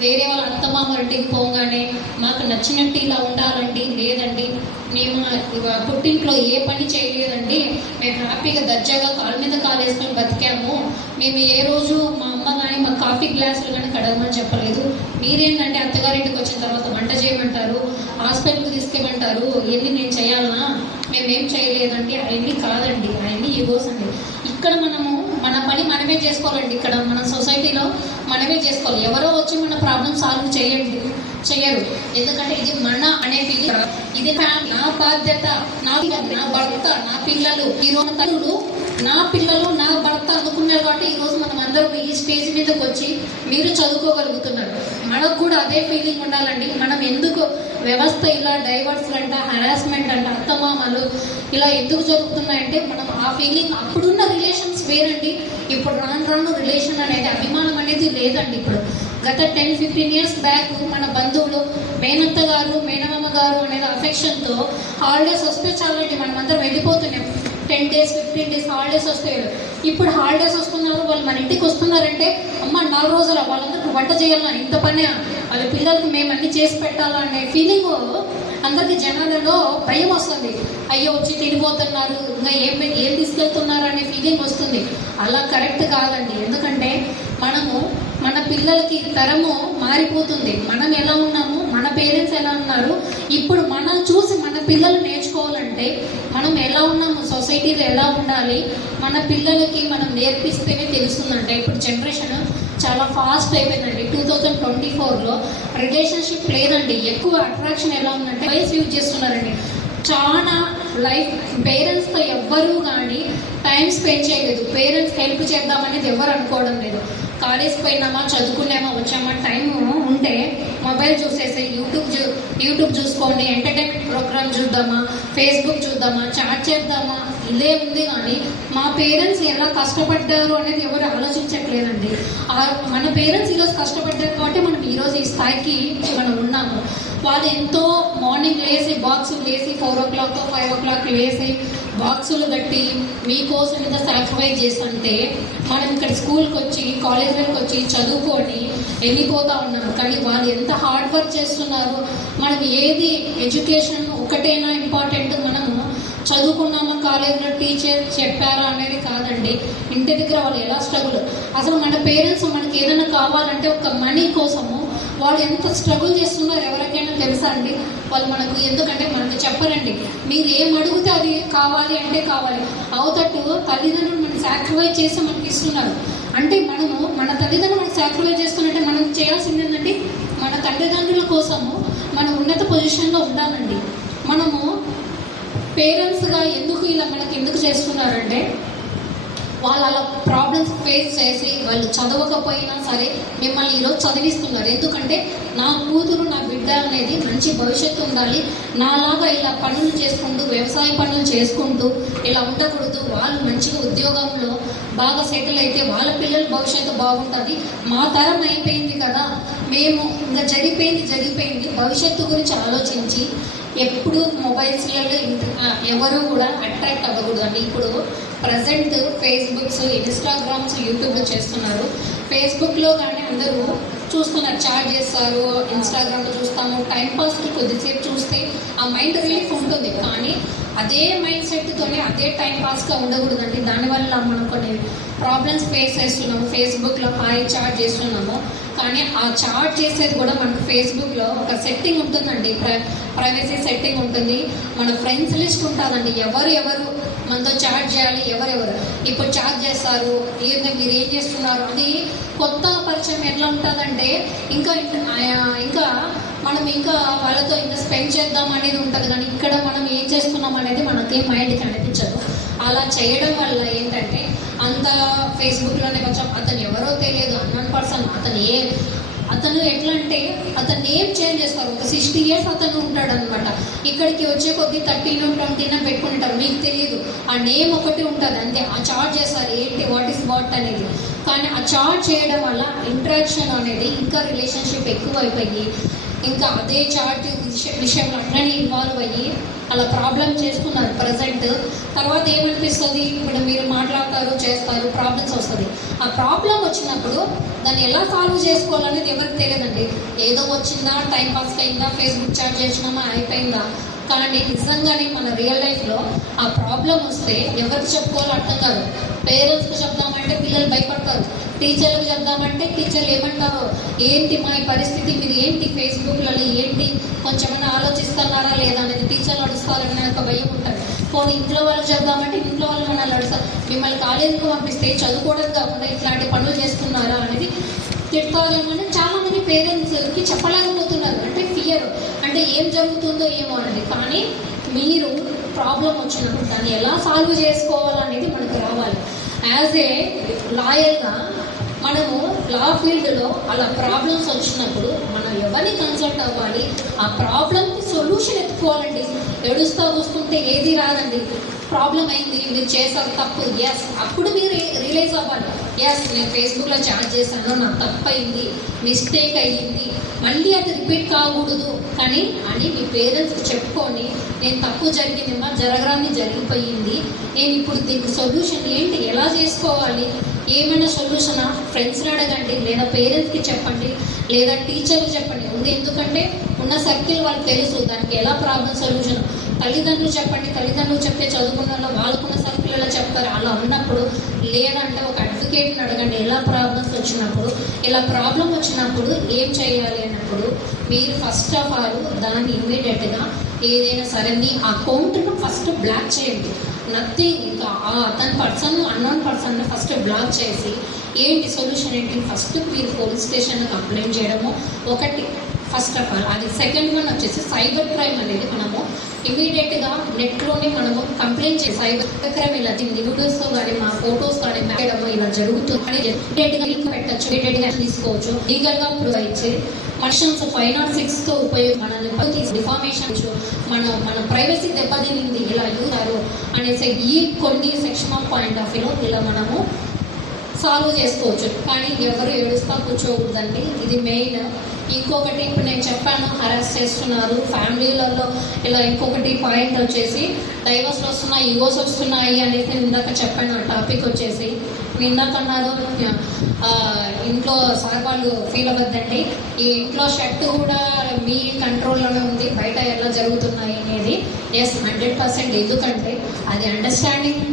వేరే వాళ్ళ అత్తమామరింటికి పోగానే మాకు నచ్చినట్టు ఇలా ఉండాలండి, లేదండి మేము పుట్టింట్లో ఏ పని చేయలేదండి, మేము హ్యాపీగా దర్జాగా కాలు మీద కాలు వేసుకొని బతికాము, మేము ఏ రోజు మా అమ్మ కానీ మా కాఫీ గ్లాసులు కానీ కడగమని చెప్పలేదు. మీరేంటంటే అత్తగారింటికి వచ్చిన తర్వాత వంట చేయమంటారు, హాస్పిటల్కి తీసుకెళ్ళమంటారు, ఇవన్నీ నేను చేయాలనా, మేమేం చేయలేదండి. అవన్నీ కాదండి, అవన్నీ ఈగోస్ అండి. ఇక్కడ మనము మన పని మనమే చేసుకోవాలండి. ఇక్కడ మన సొసైటీలో మనమే చేసుకోవాలి. ఎవరో వచ్చి మన ప్రాబ్లం సాల్వ్ చేయరు. ఎందుకంటే ఇది మన అనే ఫీలింగ్, ఇది నా బాధ్యత, నా భర్త, నా పిల్లలు. ఈరోజు తల్లుడు నా పిల్లలు నా భర్త అనుకున్నారు కాబట్టి ఈరోజు మనం అందరూ ఈ స్టేజ్ మీదకి వచ్చి మీరు చదువుకోగలుగుతున్నారు. మనకు కూడా అదే ఫీలింగ్ ఉండాలండి. మనం ఎందుకు వ్యవస్థ ఇలా డైవర్స్ అంట, హెరాస్మెంట్ అంట, అత్తమామలు ఇలా ఎందుకు జరుగుతున్నాయంటే మనం ఆ ఫీలింగ్, అప్పుడున్న రిలేషన్స్ వేరండి, ఇప్పుడు రాను రిలేషన్ అనేది అభిమానం అనేది లేదండి. ఇప్పుడు గత 10-15 years బ్యాక్ మన బంధువులు మేనత్త గారు మేనమామ గారు అనేది అఫెక్షన్తో హాలిడేస్ వస్తే చాలండి మనం అందరం వెళ్ళిపోతున్నాం. 10 days 15 days హాలిడేస్ వస్తాయి. ఇప్పుడు హాలిడేస్ వస్తున్నారు, వాళ్ళు మన ఇంటికి వస్తున్నారంటే అమ్మ 4 రోజుల వాళ్ళందరికీ వంట చేయాలా, ఇంత పనే, వాళ్ళ పిల్లలకి మేము అన్ని చేసి పెట్టాలా అనే ఫీలింగ్ అందరికీ జనాలలో భయం వస్తుంది. అయ్యో వచ్చి తినిపోతున్నారు, ఇంకా ఏం తీసుకెళ్తున్నారు అనే ఫీలింగ్ వస్తుంది. అలా కరెక్ట్ కాదండి. ఎందుకంటే మన పిల్లలకి తరము మారిపోతుంది. మనం ఎలా ఉన్నాము, మన పేరెంట్స్ ఎలా ఉన్నారు, ఇప్పుడు మనం చూసి మన పిల్లలు నేర్చుకోవాలంటే మనం ఎలా ఉన్నాము, సొసైటీలో ఎలా ఉండాలి, మన పిల్లలకి మనం నేర్పిస్తేనే తెలుస్తుందంటే. ఇప్పుడు జనరేషన్ చాలా ఫాస్ట్ అయిపోయిందండి. 2024లో రిలేషన్షిప్ లేదండి. ఎక్కువ అట్రాక్షన్ ఎలా ఉందంటే వయసు యూజ్ చేస్తున్నారండి. చాలా లైఫ్ పేరెంట్స్తో ఎవ్వరూ కానీ టైం స్పెండ్ చేయలేదు. పేరెంట్స్ హెల్ప్ చేద్దామనేది ఎవరు అనుకోవడం లేదు. కాలేజ్కి పోయినామా, చదువుకున్నామా, వచ్చామా, టైం ఉంటే మొబైల్ చూసేసి యూట్యూబ్ చూసుకోండి, ఎంటర్టైన్మెంట్ ప్రోగ్రామ్ చూద్దామా, ఫేస్బుక్ చూద్దామా, చాట్ చేద్దామా, ఇదే ఉంది. కానీ మా పేరెంట్స్ ఎలా కష్టపడ్డారు అనేది ఎవరు ఆలోచించట్లేదండి. మన పేరెంట్స్ ఈరోజు కష్టపడ్డారు కాబట్టి మనం ఈరోజు ఈ స్థాయికి మనం ఉన్నాము. వాళ్ళు ఎంతో మార్నింగ్ బాక్సులు వేసి 4 o'clock 5 o'clock వేసి బాక్సులు కట్టి మీకోసం ఇంత సాక్రిఫైస్ చేస్తుంటే మనం ఇక్కడ స్కూల్కి వచ్చి కాలేజీలకు వచ్చి చదువుకొని వెళ్ళిపోతూ ఉన్నాం. కానీ వాళ్ళు ఎంత హార్డ్ వర్క్ చేస్తున్నారు. మనం ఏది ఎడ్యుకేషన్ ఒకటేనా ఇంపార్టెంట్, మనము చదువుకున్నామా, కాలేజీలో టీచర్ చెప్పారా అనేది కాదండి. ఇంటి దగ్గర వాళ్ళు ఎలా స్ట్రగుల్, అసలు మన పేరెంట్స్ మనకి ఏదైనా కావాలంటే ఒక మనీ కోసము వాళ్ళు ఎంత స్ట్రగుల్ చేస్తున్నారు ఎవరికైనా తెలుసా అండి? వాళ్ళు మనకు ఎందుకంటే మనకు చెప్పరండి. మీరు ఏం అడిగితే అది కావాలి అంటే కావాలి. అవతట్టు తల్లిదండ్రులు మనకి సాక్రిఫైస్ చేసి మనకి ఇస్తున్నారు. అంటే మన తల్లిదండ్రులు మనకి సాక్రిఫైస్ చేస్తున్నట్టే మనం చేయాల్సింది ఏంటంటే మన తల్లిదండ్రుల కోసము మన ఉన్నత పొజిషన్లో ఉండాలండి. మనము పేరెంట్స్గా మనకి ఎందుకు చేస్తున్నారంటే వాళ్ళు అలా ప్రాబ్లమ్స్ ఫేస్ చేసి వాళ్ళు చదవకపోయినా సరే మిమ్మల్ని ఈరోజు చదివిస్తున్నారు. ఎందుకంటే నా కూతురు నా బిడ్డ అనేది మంచి భవిష్యత్తు ఉండాలి, నాలాగా ఇలా పనులు చేసుకుంటూ వ్యవసాయ పనులు చేసుకుంటూ ఇలా ఉండకూడదు, వాళ్ళు మంచిగా ఉద్యోగంలో బాగా సెటిల్ అయితే వాళ్ళ పిల్లల భవిష్యత్తు బాగుంటుంది. మా తరం అయిపోయింది కదా, మేము ఇంకా జరిగిపోయింది భవిష్యత్తు గురించి ఆలోచించి ఎప్పుడు మొబైల్స్లలో ఎవరు కూడా అట్రాక్ట్ అవ్వకూడదు అండి. ఇప్పుడు ప్రజెంట్ ఫేస్బుక్స్, ఇన్స్టాగ్రామ్స్, యూట్యూబ్లో చేస్తున్నారు. ఫేస్బుక్లో కానీ అందరూ చూస్తున్నారు, చాట్ చేస్తారు, ఇన్స్టాగ్రామ్లో చూస్తాము, టైంపాస్కి కొద్దిసేపు చూస్తే ఆ మైండ్ రిలీఫ్ ఉంటుంది. కానీ అదే మైండ్ సెట్తోనే అదే టైంపాస్గా ఉండకూడదండి. దానివల్ల మనం కొన్ని ప్రాబ్లమ్స్ ఫేస్ చేస్తున్నాము. ఫేస్బుక్లో హాయ్ చాట్ చేస్తున్నాము, కానీ ఆ చాట్ చేసేది కూడా మనకు ఫేస్బుక్లో ఒక సెట్టింగ్ ఉంటుందండి, ప్రైవసీ సెట్టింగ్ ఉంటుంది. మన ఫ్రెండ్స్ లిస్ట్ ఉంటుందండి, ఎవరు మనతో చాట్ చేయాలి, ఎవరెవరు ఇప్పుడు చాట్ చేస్తారు, మీరు ఏం చేస్తున్నారు, అది కొత్త పరిచయం ఎట్లా ఉంటుందంటే ఇంకా మనం ఇంకా వాళ్ళతో ఇంకా స్పెండ్ చేద్దాం అనేది ఉంటుంది. కానీ ఇక్కడ మనం ఏం చేస్తున్నాం అనేది మనకి మైండ్కి అనిపించదు. అలా చేయడం వల్ల ఏంటంటే అంత ఫేస్బుక్లోనే కొంచెం అతను ఎవరో తెలియదు అన్నోన్ పర్సన్, అతను ఎట్లా అంటే అతను నేమ్ చేంజ్ చేస్తారు. ఒక 60 years అతను ఉంటాడు అనమాట. ఇక్కడికి వచ్చే కొద్ది 13 20 పెట్టుకుంటారు, మీకు తెలియదు. ఆ నేమ్ ఒకటి ఉంటుంది అంతే. ఆ చార్ట్ చేస్తారు ఏంటి వాట్ ఈస్ వాట్ అనేది. కానీ ఆ చార్ట్ చేయడం వల్ల ఇంట్రాక్షన్ అనేది ఇంకా రిలేషన్షిప్ ఎక్కువ అయిపోయి ఇంకా అదే చార్ట్ విషయంలో అట్లనే ఇన్వాల్వ్ అయ్యి అలా ప్రాబ్లం చేస్తున్నారు ప్రజెంట్. తర్వాత ఏమనిపిస్తుంది, ఇప్పుడు మీరు మాట్లాడతారు, చేస్తారు, ప్రాబ్లమ్స్ వస్తుంది. ఆ ప్రాబ్లం వచ్చినప్పుడు దాన్ని ఎలా సాల్వ్ చేసుకోవాలనేది ఎవరికి తెలియదండి. ఏదో వచ్చిందా, టైంపాస్కి అయిందా, ఫేస్బుక్ చాట్ చేసినామా, అయిపోయిందా. కానీ నిజంగానే మన రియల్ లైఫ్లో ఆ ప్రాబ్లం వస్తే ఎవరికి చెప్పుకోవాలో అర్థం కాదు. పేరెంట్స్కి చెప్దామంటే పిల్లలు భయపడతారు, టీచర్లకు చెప్దామంటే టీచర్లు ఏమంటారు, ఏంటి మా ఈ పరిస్థితి, మీరు ఏంటి ఫేస్బుక్లలో ఏంటి కొంచెమైనా ఆలోచిస్తున్నారా లేదా అనేది టీచర్లు అడుస్తారని ఒక భయం ఉంటుంది. పోనీ ఇంట్లో వాళ్ళకి చెప్దామంటే ఇంట్లో వాళ్ళు మనల్ని అడుస్తారు, మిమ్మల్ని కాలేజీకి పంపిస్తే చదువుకోవడం కాకుండా ఇట్లాంటి పనులు చేస్తున్నారా అనేది తిడతారేమో అని చాలామంది పేరెంట్స్కి చెప్పలేకపోతున్నారు. అంటే ఫియర్, అంటే ఏం జరుగుతుందో ఏమో అనేది. కానీ మీరు ప్రాబ్లం వచ్చినప్పుడు దాన్ని ఎలా సాల్వ్ చేసుకోవాలనేది మనకు రావాలి. యాజ్ ఏ లాయర్గా మనము లా ఫీల్డ్లో అలా ప్రాబ్లమ్స్ వచ్చినప్పుడు మనం ఎవరిని కన్సల్ట్ అవ్వాలి, ఆ ప్రాబ్లమ్కి సొల్యూషన్ ఎత్తుకోవాలండి. ఏడుస్తా వస్తుంటే ఏది రాదండి. ప్రాబ్లం అయింది, మీరు చేశారు తప్పు, ఎస్ అప్పుడు మీరు రియలైజ్ అవ్వాలి, ఎస్ నేను ఫేస్బుక్లో చాట్ చేశాను, నాకు తప్పు అయింది, మిస్టేక్ అయ్యింది, మళ్ళీ అది రిపీట్ కాకూడదు కానీ అని మీ పేరెంట్స్కి చెప్పుకొని నేను తప్పు జరిగిందమ్మా, జరగరాని జరిగిపోయింది, నేను ఇప్పుడు దీనికి సొల్యూషన్ ఏంటి, ఎలా చేసుకోవాలి, ఏమైనా సొల్యూషనా ఫ్రెండ్స్ని అడగండి, లేదా పేరెంట్స్కి చెప్పండి, లేదా టీచర్కి చెప్పండి. ఉంది ఎందుకంటే ఉన్న సర్కిల్ వాళ్ళకి తెలుసు దానికి ఎలా ప్రాబ్లం సొల్యూషన్. తల్లిదండ్రులు చెప్పండి, తల్లిదండ్రులు చెప్తే చదువుకున్న వాళ్ళకున్న సర్కిల్లో చెప్తారు. అలా ఉన్నప్పుడు లేదంటే ఒక అడ్వకేట్ని అడగండి, ఎలా ప్రాబ్లమ్స్ వచ్చినప్పుడు, ఇలా ప్రాబ్లం వచ్చినప్పుడు ఏం చేయాలి అన్నప్పుడు మీరు ఫస్ట్ ఆఫ్ ఆల్ దాన్ని ఇమ్మీడియట్గా ఏదైనా సరే మీ అకౌంట్ను ఫస్ట్ బ్లాక్ చేయండి. నథింగ్, ఇంకా అతని person unknown person first block చేసి ఏంటి సొల్యూషన్ ఏంటి, ఫస్ట్ మీరు పోలీస్ స్టేషన్లో కంప్లైంట్ చేయడము ఒకటి ఫస్ట్ ఆఫ్ ఆల్. అది సెకండ్ వన్ వచ్చేసి సైబర్ క్రైమ్ అనేది మనము ఇమీడియట్గా నెట్లోనే మనము కంప్లైంట్ చేసి సైబర్ క్రైమ్ ఇలా వీడియోస్తో కానీ మా ఫొటోస్ కానీ మేడము ఇలా జరుగుతుంది ఇమీడియట్గా లింక్ పెట్టచ్చు, ఇమీడియట్గా తీసుకోవచ్చు, లీగల్గా ప్రొవైడ్ చేసి మర్షన్స్ 506తో ఉపయోగం మనల్ని డిఫామేషన్ మన ప్రైవసీ దెబ్బతినింది ఇలా యూజారు అనేసి ఈ కొన్ని సెక్షన్ ఆఫ్ పాయింట్ ఆఫ్ వ్యూలో ఇలా మనము సాల్వ్ చేసుకోవచ్చు. కానీ ఎవరు ఏడుస్తా కూర్చోకూడదండి, ఇది మెయిన్. ఇంకొకటి ఇప్పుడు నేను చెప్పాను హరాస్ చేస్తున్నారు ఫ్యామిలీలలో, ఇలా ఇంకొకటి పాయింట్ వచ్చేసి డైవర్స్లు వస్తున్నాయి, ఈగోస్ వస్తున్నాయి అనేసి ఇందాక చెప్పాను. ఆ టాపిక్ వచ్చేసి ఇందాక అన్నారు ఇంట్లో సార్ వాళ్ళు ఫీల్ అవ్వద్దండి, ఈ ఇంట్లో షర్ట్ కూడా మీ కంట్రోల్లోనే ఉంది, బయట ఎలా జరుగుతున్నాయి అనేది. ఎస్ 100%. ఎందుకంటే అది అండర్స్టాండింగ్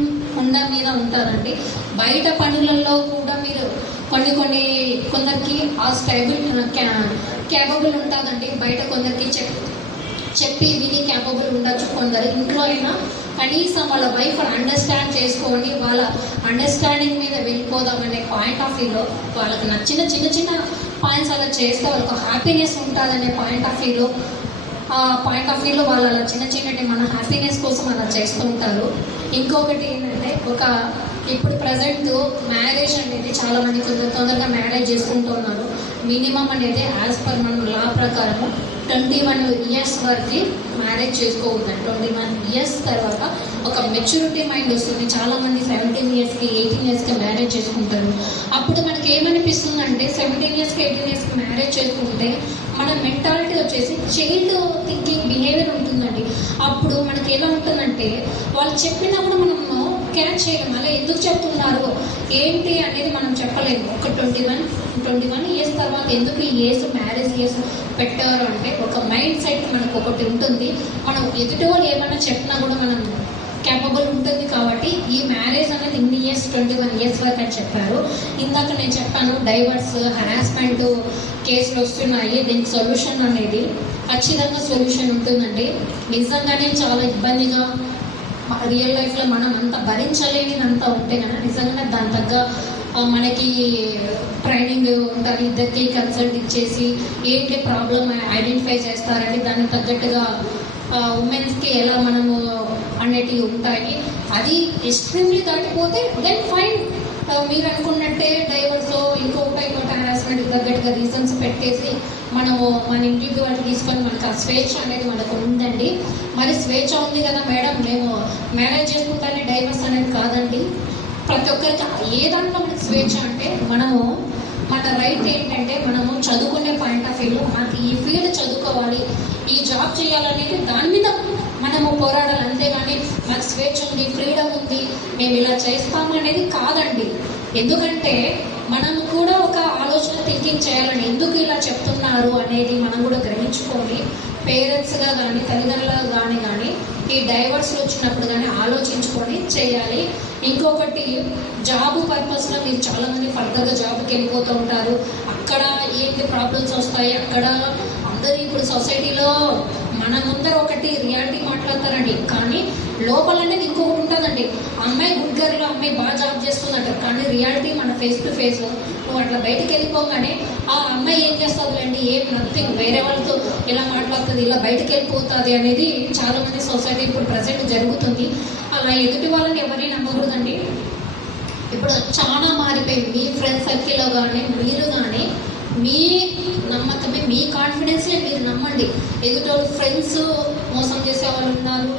మీద ఉంటుందండి. బయట పనులలో కూడా మీరు కొందరికి ఆ క్యాపబుల్ ఉంటుందండి. బయట కొందరికి చెప్పి విని క్యాపబుల్ ఉండొచ్చు. కొందరు ఇంట్లో అయినా కనీసం వాళ్ళ వైఫ్ అండర్స్టాండ్ చేసుకొని వాళ్ళ అండర్స్టాండింగ్ మీద వెళ్ళిపోదామనే పాయింట్ ఆఫ్ వ్యూలో వాళ్ళకి నచ్చిన చిన్న పాయింట్స్ అలా చేస్తే వాళ్ళకి హ్యాపీనెస్ ఉంటుందనే పాయింట్ ఆఫ్ వ్యూలో వాళ్ళు అలా చిన్నటి మన హ్యాపీనెస్ కోసం అలా చేస్తూ ఉంటారు. ఇంకొకటి ఏంటంటే ఇప్పుడు ప్రజెంట్ మ్యారేజ్ అనేది చాలామంది తొందరగా మ్యారేజ్ చేసుకుంటున్నారు. మినిమం అనేది యాజ్ పర్ మన లా ప్రకారము 21 years వరకు మ్యారేజ్ చేసుకోకూడదు. 21 years తర్వాత ఒక మెచ్యూరిటీ మైండ్ వస్తుంది. చాలామంది 17 yearsకి 18 yearsకి మ్యారేజ్ చేసుకుంటారు. అప్పుడు మనకి ఏమనిపిస్తుందంటే 17 yearsకి 18 yearsకి మ్యారేజ్ చేసుకుంటే మన మెంటాలిటీ వచ్చేసి చైల్డ్ థింకింగ్ బిహేవియర్ ఉంటుందండి. అప్పుడు మనకి ఎలా ఉంటుందంటే వాళ్ళు చెప్పినా కూడా మనము క్యాచ్ చేయలేము. అలా ఎందుకు చెప్తున్నారు ఏంటి అనేది మనం చెప్పలేము. ఒక 21 ఇయర్స్ తర్వాత ఎందుకు ఈ ఏజ్ మ్యారేజ్ ఇయర్స్ పెట్టారు అంటే ఒక మైండ్ సెట్ మనకు ఒకటి ఉంటుంది. మనం ఎదుటి వాళ్ళు ఏమైనా చెప్పినా కూడా మనం క్యాపబుల్ ఉంటుంది. కాబట్టి ఈ మ్యారేజ్ అనేది ఇన్ని ఇయర్స్ 21 ఇయర్స్ వరకు అని చెప్పారు. ఇందాక నేను చెప్పాను డైవర్స్ హరాస్మెంట్ కేసులు వస్తున్నాయి. దీనికి సొల్యూషన్ అనేది ఖచ్చితంగా సొల్యూషన్ ఉంటుందండి. నిజంగానే చాలా ఇబ్బందిగా రియల్ లైఫ్లో మనం అంత భరించలేనిదంతా ఉంటే కనుక నిజంగానే దాని తగ్గ మనకి ట్రైనింగ్ ఉంటుంది. ఇద్దరికి కన్సల్ట్ ఇచ్చేసి ఏంటి ప్రాబ్లమ్ ఐడెంటిఫై చేస్తారని దానికి తగ్గట్టుగా ఉమెన్స్కి ఎలా మనము అనేటివి ఉంటాయి. అది ఎక్స్ట్రీమ్లీ దాటిపోతే దెన్ ఫైన్. మీరు అనుకున్నట్టే డైవర్స్ ఇంకొకటి హరాస్మెంట్ తగ్గట్టుగా రీజన్స్ పెట్టేసి మనము మన ఇంటికి వాళ్ళు తీసుకొని మనకు ఆ స్వేచ్ఛ అనేది మనకు ఉందండి. మరి స్వేచ్ఛ ఉంది కదా మేడం మేము మ్యారేజ్ చేసుకుంటానే డైవర్స్ అనేది కాదండి. ప్రతి ఒక్కరికి ఏ దాంట్లో మనకి స్వేచ్ఛ అంటే మనము మన రైట్ ఏంటంటే మనము చదువుకునే పాయింట్ ఆఫ్ వ్యూలో మనకి ఈ ఫీల్డ్ చదువుకోవాలి, ఈ జాబ్ చేయాలనేది దాని మీద మనము పోరాడాలి. అంతేగాని మనకు స్వేచ్ఛ ఉంది, ఫ్రీడమ్ ఉంది, మేము ఇలా చేస్తాము అనేది కాదండి. ఎందుకంటే మనం కూడా ఒక ఆలోచన థింకింగ్ చేయాలని ఎందుకు ఇలా చెప్తున్నారు అనేది మనం కూడా గ్రహించుకోవాలి. పేరెంట్స్గా కానీ తల్లిదండ్రులుగా కానీ ఈ డైవర్స్లు వచ్చినప్పుడు కానీ ఆలోచించుకొని చేయాలి. ఇంకొకటి జాబ్ పర్పస్లో మీరు చాలామంది ఫర్దర్గా జాబ్కి వెళ్ళిపోతూ ఉంటారు. అక్కడ ఏంటి ప్రాబ్లమ్స్ వస్తాయి, అక్కడ అందరూ ఇప్పుడు సొసైటీలో మన ముందర ఒకటి రియాలిటీ మాట్లాడతారండి, కానీ లోపల అనేది ఇంకొకటి ఉంటుందండి. అమ్మాయి గుడ్ గర్ల్, అమ్మాయి బాగా జాబ్ చేస్తుందంటారు, కానీ రియాలిటీ మన ఫేస్ టు ఫేస్ నువ్వు అట్లా బయటికి వెళ్ళిపోగానే ఆ అమ్మాయి ఏం చేస్తుందండి, ఏం నథింగ్, వేరే వాళ్ళతో ఇలా మాట్లాడుతుంది, ఇలా బయటికి వెళ్ళిపోతుంది అనేది చాలామంది సొసైటీ ఇప్పుడు ప్రజెంట్ జరుగుతుంది. అలా ఎదుటి వాళ్ళని ఎవరిని నమ్మకూడదండి. ఇప్పుడు చాలా మారిపోయింది. మీ ఫ్రెండ్ సర్కిల్లో కానీ మీరు కానీ మీ నమ్మకమే, మీ కాన్ఫిడెన్స్లే మీరు నమ్మండి. ఎదుటోళ్ళు ఫ్రెండ్స్ మోసం చేసే వాళ్ళు ఉన్నారు,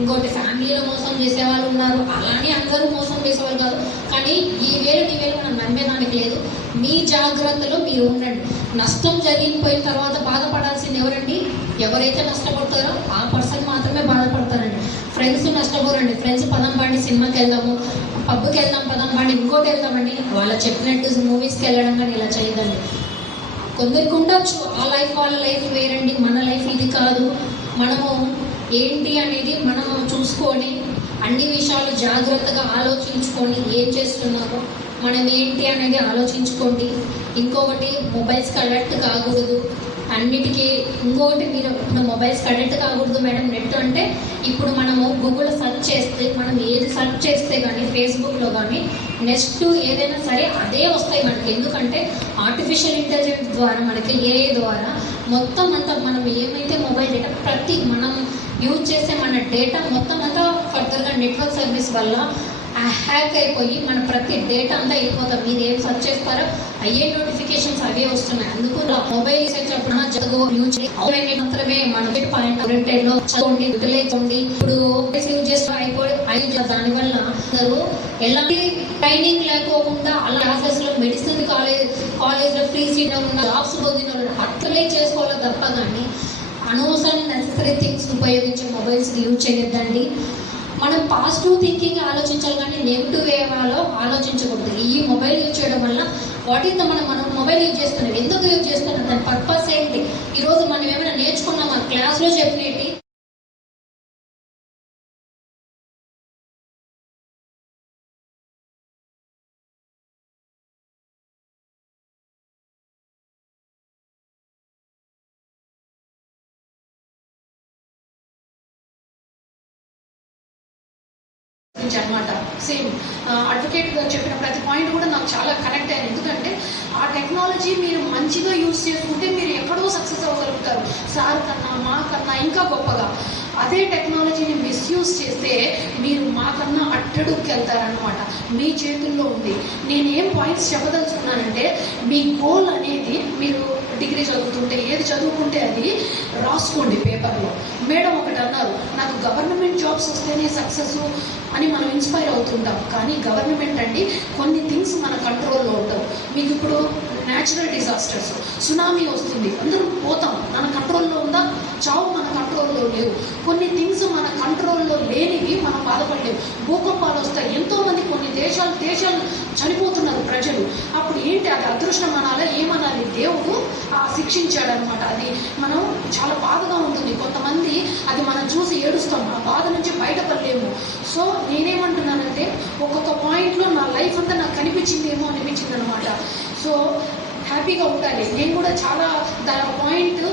ఇంకోటి ఫ్యామిలీలో మోసం చేసే వాళ్ళు ఉన్నారు. అలానే అందరూ మోసం చేసేవాళ్ళు కాదు, కానీ ఈ వేలు నీ వేలు మనం నమ్మేదానికి లేదు. మీ జాగ్రత్తలో మీరు ఉండండి. నష్టం జరిగిపోయిన తర్వాత బాధపడాల్సింది ఎవరండి? ఎవరైతే నష్టపడతారో ఆ పర్సన్ మాత్రమే బాధపడతారండి. ఫ్రెండ్స్ నష్టపోరండి. ఫ్రెండ్స్ పదం పాడి సినిమాకి వెళ్దాము, పబ్కి వెళ్దాం, పదం పాడి ఇంకోటి వెళ్దామండి, వాళ్ళు చెప్పినట్టు మూవీస్కి వెళ్ళడం కానీ ఇలా చేయదండి. కొందరికి ఉండొచ్చు ఆ లైఫ్, వాళ్ళ లైఫ్ వేరండి, మన లైఫ్ ఇది కాదు. మనము ఏంటి అనేది మనము చూసుకొని అన్ని విషయాలు జాగ్రత్తగా ఆలోచించుకొని ఏం చేస్తున్నారో మనం ఏంటి అనేది ఆలోచించుకోండి. ఇంకొకటి మొబైల్స్కి అలర్ట్ కాకూడదు అన్నిటికీ. ఇంకొకటి మీరు ఇప్పుడు మొబైల్స్కి అలర్ట్ కాకూడదు మేడం. నెట్ అంటే ఇప్పుడు మనము గూగుల్లో సెర్చ్ చేస్తే మనం ఏది సెర్చ్ చేస్తే కానీ ఫేస్బుక్లో కానీ నెక్స్ట్ ఏదైనా సరే అదే వస్తాయి మనకి. ఎందుకంటే ఆర్టిఫిషియల్ ఇంటెలిజెన్స్ ద్వారా మనకి ఏఐ ద్వారా మొత్తం అంతా మనం ఏమైతే మొబైల్ డేటా ప్రతి మనం యూజ్ చేసే మన డేటా మొత్తం అంతా ఫర్దర్గా నెట్వర్క్ సర్వీస్ వల్ల హ్యాక్ అయిపోయి మన ప్రతి డేటా అంతా వెళ్ళిపోతాం. మీరు ఏం సర్చ్ చేస్తారో అయ్యే నోటిఫికేషన్స్ అవే వస్తున్నాయి. అందుకు మొబైల్ రీసెర్చ్ మాత్రమే మన పాయింట్ ఓరియంటెడ్లో చదవండి, వదిలేయండి. ఇప్పుడు యూజ్ చేస్తూ అయిపోయి దానివల్ల అందరూ ఎలాంటి ట్రైనింగ్ లేకోకుండా అలా క్లాసెస్లో మెడిసిన్ కాలేజ్లో ఫ్రీ సీట్ ఉన్న జాబ్స్ పొందిన వాళ్ళు అట్లే చేసుకోవాలి తప్ప కానీ అనవసరం నెసెసరీ థింగ్స్ ఉపయోగించే మొబైల్స్ యూజ్ చేయొద్దండి. మనం పాజిటివ్ థింకింగ్ ఆలోచించాలి కానీ నెగిటివ్ వేవాలో ఆలోచించకూడదు. ఈ మొబైల్ యూజ్ చేయడం వల్ల వాట్ ఈస్ మనం మొబైల్ యూజ్ చేస్తున్నాం, ఎందుకు యూజ్ చేస్తున్నాం, దాని పర్పస్ ఏంటి, ఈరోజు మనం ఏమైనా నేర్చుకున్నామా, క్లాస్లో చెప్పినట్టు అనమాట. సేమ్ అడ్వకేట్ గారు చెప్పిన ప్రతి పాయింట్ కూడా నాకు చాలా కనెక్ట్ అయ్యాను. ఎందుకంటే ఆ టెక్నాలజీ మీరు మంచిగా యూజ్ చేసుకుంటే మీరు ఎక్కడో సక్సెస్ అవ్వగలుగుతారు, సార్ కన్నా మా కన్నా ఇంకా గొప్పగా. అదే టెక్నాలజీని మిస్యూజ్ చేస్తే మీరు మాకన్నా అట్టడుగుకి వెళ్తారనమాట. మీ చేతుల్లో ఉంది. నేనేం పాయింట్స్ చెప్పదలుచుకున్నానంటే మీ గోల్ అనేది మీరు డిగ్రీ చదువుతుంటే ఏది చదువుకుంటే అది రాసుకోండి పేపర్లో. మేడం ఒకటి అన్నారు, నాకు గవర్నమెంట్ జాబ్స్ వస్తేనే సక్సెస్ అని మనం ఇన్స్పైర్ అవుతుంటాం, కానీ గవర్నమెంట్ అండి కొన్ని థింగ్స్ మన కంట్రోల్లో ఉండవు. మీకు ఇప్పుడు న్యాచురల్ డిజాస్టర్స్, సునామీ వస్తుంది, అందరం పోతాం. మన కంట్రోల్లో ఉందా? చావు మన కంట్రోల్లో లేవు. కొన్ని థింగ్స్ మన కంట్రోల్లో లేనివి మనం బాధపడలేవు. భూకంపాలు వస్తాయి, ఎంతోమంది కొన్ని దేశాలు చనిపోతున్నారు ప్రజలు. అప్పుడు ఏంటి, అది అదృష్టం అనాలా ఏమనాలి? దేవుడు శిక్షించాడు అనమాట. అది మనం చాలా బాధగా ఉంటుంది. కొంతమంది అది మనం చూసి ఏడుస్తాం, ఆ బాధ నుంచి బయటపడలేము. సో నేనేమంటున్నానంటే ఒక్కొక్క పాయింట్లో నా లైఫ్ అంతా నాకు కనిపించిందేమో అనిపించింది అనమాట. సో హ్యాపీగా ఉండాలి. నేను కూడా చాలా పాయింట్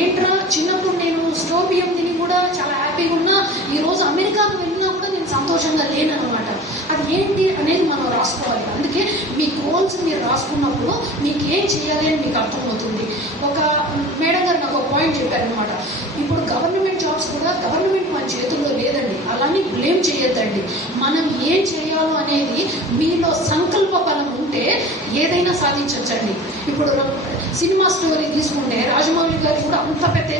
ఏంట్రా, చిన్నప్పుడు నేను స్టోర్ బియ్యం తిని కూడా చాలా హ్యాపీగా ఉన్నా, ఈరోజు అమెరికాకు వెళ్ళినా కూడా నేను సంతోషంగా లేననమాట. అది ఏంటి అనేది మనం రాసుకోవాలి. అందుకే మీ గోల్స్ మీరు రాసుకున్నప్పుడు మీకు ఏం చేయాలి అని మీకు అర్థమవుతుంది. ఒక మేడం గారు నాకు ఒక పాయింట్ చెప్పారనమాట. ఇప్పుడు గవర్నమెంట్ జాబ్స్ కూడా గవర్నమెంట్ మన చేతుల్లో లేదండి, అలానే బ్లేమ్ చేయొద్దండి. మనం ఏం చేయాలో అనేది మీలో సంకల్ప బలం ఉంటే ఏదైనా సాధించవచ్చండి. ఇప్పుడు సినిమా స్టోరీ తీసుకుంటే రాజమౌళి గారు కూడా అంత పెద్ద